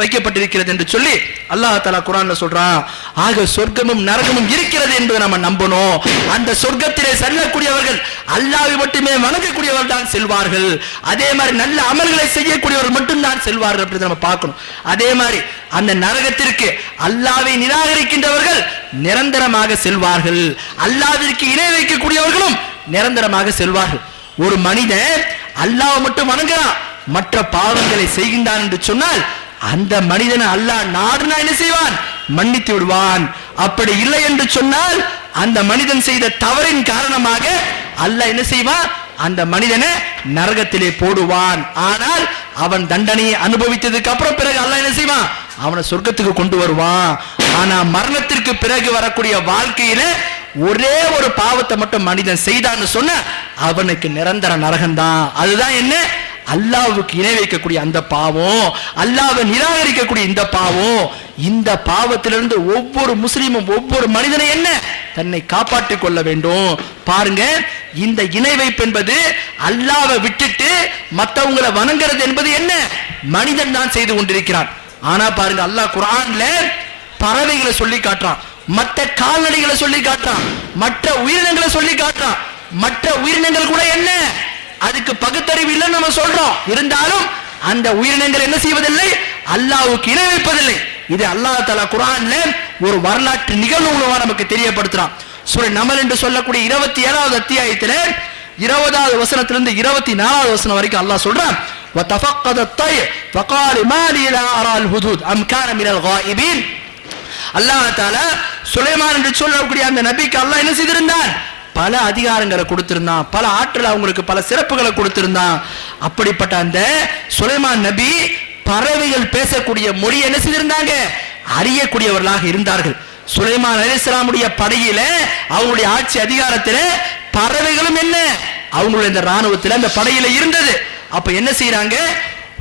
வைக்கப்பட்டிருக்கிறது என்று சொல்லி அல்லாஹ் தஆலா குர்ஆன்ல சொல்றான். ஆக சொர்க்கமும் நரகமும் இருக்கிறது என்பதை நம்ம நம்பணும். அந்த சொர்க்கத்திலே செல்லக்கூடியவர்கள் அல்லாஹ்வை மட்டுமே வணங்கக்கூடியவர்கள் தான் செல்வார்கள். அதே மாதிரி நல்ல அமல்களை செய்யக்கூடியவர்கள் மட்டும்தான் செல்வார்கள் அப்படி நம்ம பார்க்கணும். அதே மாதிரி அந்த நரகத்திற்கு அல்லாஹ்வை நிராகரிக்கின்றவர்கள் நிரந்தரமாக செல்வார்கள், அல்லாஹ்விற்கு இணை வைக்கக்கூடியவர்களும் நிரந்தரமாக செல்வார்கள். ஒரு மனிதன் அல்லாஹ்வை மட்டும் வணங்குறான், மற்ற பாவங்களை செய்கின்றான் என்று சொன்னால் அந்த மனிதனை அல்லாஹ் நாடுனா என்ன செய்வான்? மன்னித்து விடுவான். அப்படி இல்லை என்று சொன்னால் அந்த மனிதன் செய்த தவறின் காரணமாக அல்லாஹ் என்ன செய்வான்? அந்த மனிதனை நரகத்திலே போடுவான். ஆனால் அவன் தண்டனையை அனுபவித்ததுக்கு அப்புறம் பிறகு அல்லாஹ் என்ன செய்வான்? அவனை சொர்க்கத்துக்கு கொண்டு வருவான். ஆனா மரணத்திற்கு பிறகு வரக்கூடிய வாழ்க்கையில ஒரே ஒரு பாவத்தை மட்டும் மனிதன் செய்தான்னு சொன்ன அவனுக்கு நிரந்தர நரகம்தான். அதுதான் என்ன? அல்லாஹ்வுக்கு இணை வைக்கக்கூடிய அந்த பாவம், அல்லாஹ்வை நிராகரிக்கக்கூடிய இந்த பாவம். இந்த பாவத்திலிருந்து ஒவ்வொரு முஸ்லிமும் ஒவ்வொரு மனிதனை என்ன தன்னை காப்பாற்றிக் கொள்ள வேண்டும். பாருங்க, இந்த இணை வைப்பு என்பது அல்லாஹ்வை விட்டுட்டு மற்றவங்களை வணங்குறது என்பது என்ன மனிதன் தான் செய்து கொண்டிருக்கிறான். ஆனா பாருங்க, அல்லாஹ் குர்ஆன்ல பறவைகளை சொல்லி காட்டுறான், மற்ற கால்நடைகளை சொல்லி காட்டுறான், மற்ற உயிரினங்களை சொல்லி காட்டுறான். மற்ற உயிரினங்கள் கூட என்ன அதுக்கு பகுத்தறிவு இல்லைன்னு நம்ம சொல்றோம், இருந்தாலும் அந்த உயிரினங்கள் என்ன செய்வதில்லை? அல்லாஹ்வுக்கு இணை வைப்பதில்லை. இது அல்லாஹ் தஆலா குர்ஆன்ல ஒரு வரலாற்று நிகழ்வு மூலமா நமக்கு தெரியப்படுத்துறான். சூரா நமல் என்று சொல்லக்கூடிய 27வது அத்தியாயத்திலே 20வது வசனத்திலிருந்து 24வது வசனம் வரைக்கும் அல்லாஹ் சொல்றான் وتفقد الطير فقال ما لي لا ارى الهدود ام كان من الغائبين. அல்லாஹ் தஆலா சுலைமான் என்று சொல்லக்கூடிய அந்த நபிக்கு அல்லாஹ் என்ன செய்திருந்தான்? பல அதிகாரங்களை கொடுத்திருந்தான், பல ஆற்றல், அவங்களுக்கு பல சிறப்புகளை கொடுத்திருந்தான். அப்படிப்பட்ட அந்த சுலைமான் நபி பறவைகள் பேசக்கூடிய மொழி என்ன செய்திருந்தாங்க? அறியக்கூடியவர்களாக இருந்தார்கள். சுலைமான் அலைஹிஸ்ஸலாமுடைய படையில, அவங்களுடைய ஆட்சி அதிகாரத்தில் பறவைகளும் என்ன அவங்களுடைய இந்த ராணுவத்தில் அந்த படையில இருந்தது. அப்ப என்ன செய்யறாங்க?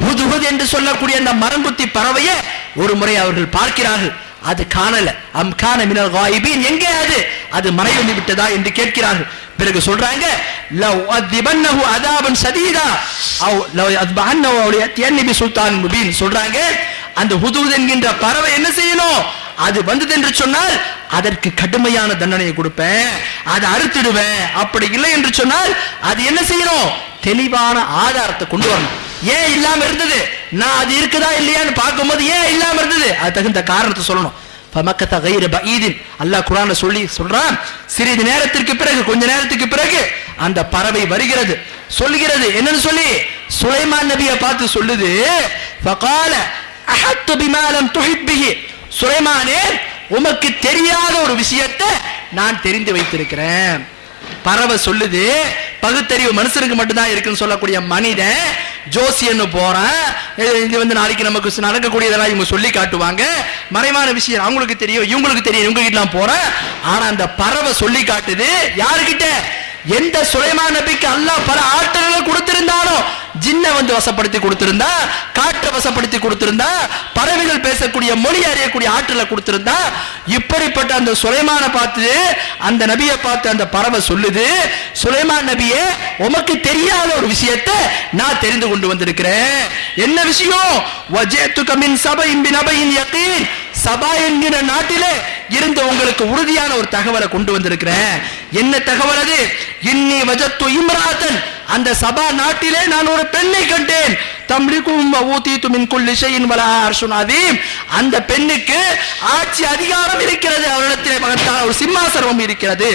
ஹுதுஹுத் என்று சொல்லக்கூடிய அந்த மரங்குத்தி பறவையை ஒரு முறை அவர்கள் பார்க்கிறார்கள். அது காணல. அம் கான மினல் காயிபின், எங்கே அது மறைந்து விட்டதா என்று கேட்கிறார்கள். பிறகு சொல்றாங்க லவ் அத்பன்னஹு அதாபன் ஷதீதா அவ் லவ் அத்பன்னஹு யத்யனி பிசுல்தான் முபீன். சொல்றாங்க அந்த ஹுதுஹுத் என்கின்ற பறவை என்ன செய்யணும்? அது வந்தது என்று சொன்னால் அதற்கு கடுமையான தண்டனையை கொடுப்பேன், அதை அறுத்துடுவேன். அப்படி இல்லை என்று சொன்னால் அது என்ன செய்யணும்? தெளிவான ஆதாரத்தை கொண்டு வரணும். ஏன் இல்லாம இருந்தது, நான் அது இருக்குதா இல்லையான்னு பார்க்கும்போது ஏன் இல்லாம இருந்தது, அது தகுந்த காரணத்தை சொல்லணும். அல்லாஹ் குர்ஆன்ல சொல்றான், சிறிது நேரத்திற்கு பிறகு, கொஞ்ச நேரத்துக்கு பிறகு அந்த பறவை வருகிறது, சொல்லுகிறது. என்னன்னு சொல்லி சுலைமான் நபியை பார்த்து சொல்லுது, ஃபகால அஹத்து பிமா லம் துஹித் பிஹி. சுலைமானே, உமக்கு தெரியாத ஒரு விஷயத்தை நான் தெரிந்து வைத்திருக்கிறேன். பறவை சொல்லுது, பகுத்தறிவு மனுஷனுக்கு மட்டும்தான் இருக்குன்னு சொல்லக்கூடிய மனிதன் ஜோசியன்னு போறான், இது நாளைக்கு நமக்கு நடக்கக்கூடியதெல்லாம் இவங்க சொல்லி காட்டுவாங்க, மறைவான விஷயம் அவங்களுக்கு தெரியும், இவங்களுக்கு தெரியும், இவங்க கிட்ட போறேன். ஆனா அந்த பறவை சொல்லி காட்டுது யாருக்கிட்ட? எந்த சுலைமான் நபிக்கு அல்லாஹ் பல ஆற்றல்களை கொடுத்திருந்தானோ, ஜின்ன வந்து வசப்படுத்தி கொடுத்திருந்தா, காற்றை வசப்படுத்தி கொடுத்திருந்தா, பறவைகள் பேசக்கூடிய மொழி அறியக்கூடிய ஆற்றலை கொடுத்திருந்தா, இப்படிப்பட்ட அந்த சுலைமானை பார்த்து, அந்த நபியை பார்த்து அந்த பறவை சொல்லுது, சுலைமான் நபியே, உமக்கு தெரியாத ஒரு விஷயத்தை நான் தெரிந்து கொண்டு வந்திருக்கிறேன். என்ன விஷயம்? வஜேத்துக மின் சபையின் பினபையின் யகீன். சபா என்கிற நாட்டிலே இருந்து உங்களுக்கு உறுதியான ஒரு தகவலை கொண்டு வந்திருக்கிறேன். என்ன தகவல் அது? இன்னி வஜத்து இம்ராத்தன், அந்த சபா நாட்டிலே நான் ஒரு பெண்ணை கண்டேன். தம்லிகும் வஊதீது மின் குல்லி ஷைஇன் வலா அர்ஷுன் அதீம். அந்த பெண்ணுக்கு ஆட்சி அதிகாரம் இருக்கிறது, அவரிடத்திலே மகத்தான ஒரு சிம்மாசனம் இருக்கிறது.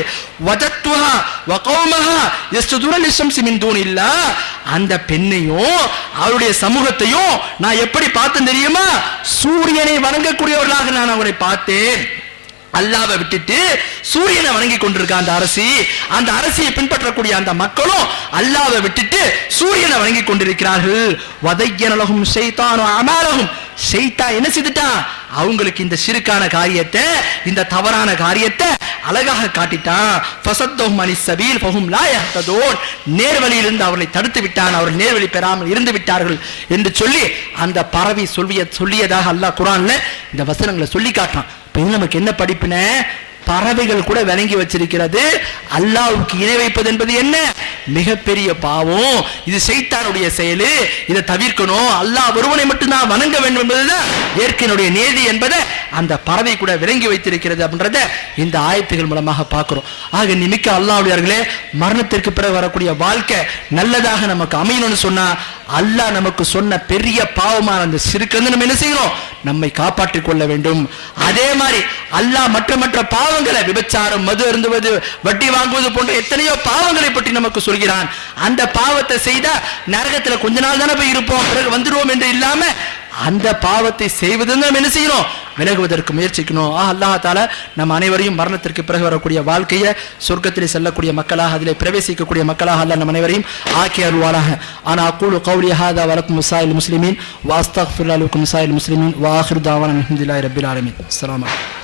வஜத்துஹா வ கௌமஹா யஸ்ஜுதுன லிஷம்ஸி மின் தூனில்லாஹ். அந்த பெண்ணையும் அவருடைய சமூகத்தையும் நான் எப்படி பார்த்தேன் தெரியுமா? சூரியனை வணங்கக்கூடியவர்களாக நான் அவரை பார்த்தேன். அல்லாஹ்வை விட்டுட்டு சூரியனை வணங்கி கொண்டிருக்க அந்த அரசி, அந்த அரசியை பின்பற்றக்கூடிய அந்த மக்களும் அல்லாஹ்வை விட்டுட்டு சூரியனை வணங்கி கொண்டிருக்கிறார்கள். வதையன லஹும் ஷைத்தானு அமாலஹும். ஷைத்தான் என்ன செய்துட்டான்? அவங்களுக்கு இந்த சிறுக்கான காரியத்தை, இந்த தவறான காரியத்தை அழகாக காட்டிட்டான். ஃபஸத்தஹும் அனிஸ் ஸபீல் ஃபஹும் லா யஹ்ததூன். நேர்வழியிலிருந்து அவர்களை தடுத்து விட்டான், அவர்கள் நேர்வழி பெறாமல் இருந்து விட்டார்கள் என்று சொல்லி அந்த பறவை சொல்லியதாக அல்லாஹ் குர்ஆன்ல இந்த வசனங்களை சொல்லி காட்டுறான். இப்ப நமக்கு என்ன படிப்புன? பறவைகள் கூட விளங்கி வச்சிருக்கிறது, அல்லாஹ்வுக்கு இணை வைப்பது என்பது என்ன மிகப்பெரிய பாவம், இது ஷைத்தானுடைய செயல், இதை தவிர்க்கணும், அல்லாஹ் ஒருவனை மட்டும்தான் வணங்க வேண்டும் என்பதுதான் இயற்கையினுடைய நேதி என்பதை அந்த பறவை கூட விளங்கி வைத்திருக்கிறது அப்படின்றத இந்த ஆயத்துகள் மூலமாக பார்க்கிறோம். ஆக நிமிக்க அல்லாஹ்வுடையவர்களே, மரணத்திற்கு பிறகு வரக்கூடிய வாழ்க்கை நல்லதாக நமக்கு அமையணும்னு சொன்னா, அல்லாஹ் நமக்கு சொன்ன பெரிய பாவமான அந்த சிறுக்கு நம்ம என்ன செய்யணும்? நம்மை காப்பாற்றிக் கொள்ள வேண்டும். அதே மாதிரி அல்லாஹ் மற்ற பாவங்களை, விபச்சாரம், மது அருந்துவது, வட்டி வாங்குவது போன்ற எத்தனையோ பாவங்களை பற்றி நமக்கு சொல்கிறான். அந்த பாவத்தை செய்தா நரகத்துல கொஞ்ச நாள் தானே போய் இருப்போம், பிறகு வந்துடுவோம் என்று இல்லாம அந்த பாவத்தை செய்வது நம்ம என்ன செய்யணும்? விலகுவதற்கு முயற்சிக்கணும். அல்லாஹ் தஆலா நம் அனைவரையும் மரணத்திற்கு பிறகு வரக்கூடிய வாழ்க்கையை சொர்க்கத்திலே செல்லக்கூடிய மக்களாக, அதிலே பிரவேசிக்கக்கூடிய மக்களாக அல்லாஹ் நம் அனைவரையும் ஆக்கி அருள்வாராக. ஆனா அகூலு கௌலி ஹாதா வ லக்கும் முஸாயில் முஸ்லிமீன் வ அஸ்தக்ஃபிரு லக்கும் முஸாயில் முஸ்லிமீன் வ ஆகிரு தாவானா அல்ஹம்துலில்லாஹி ரப்பில் ஆலமீன். அஸ்ஸலாமு அலைக்கும்.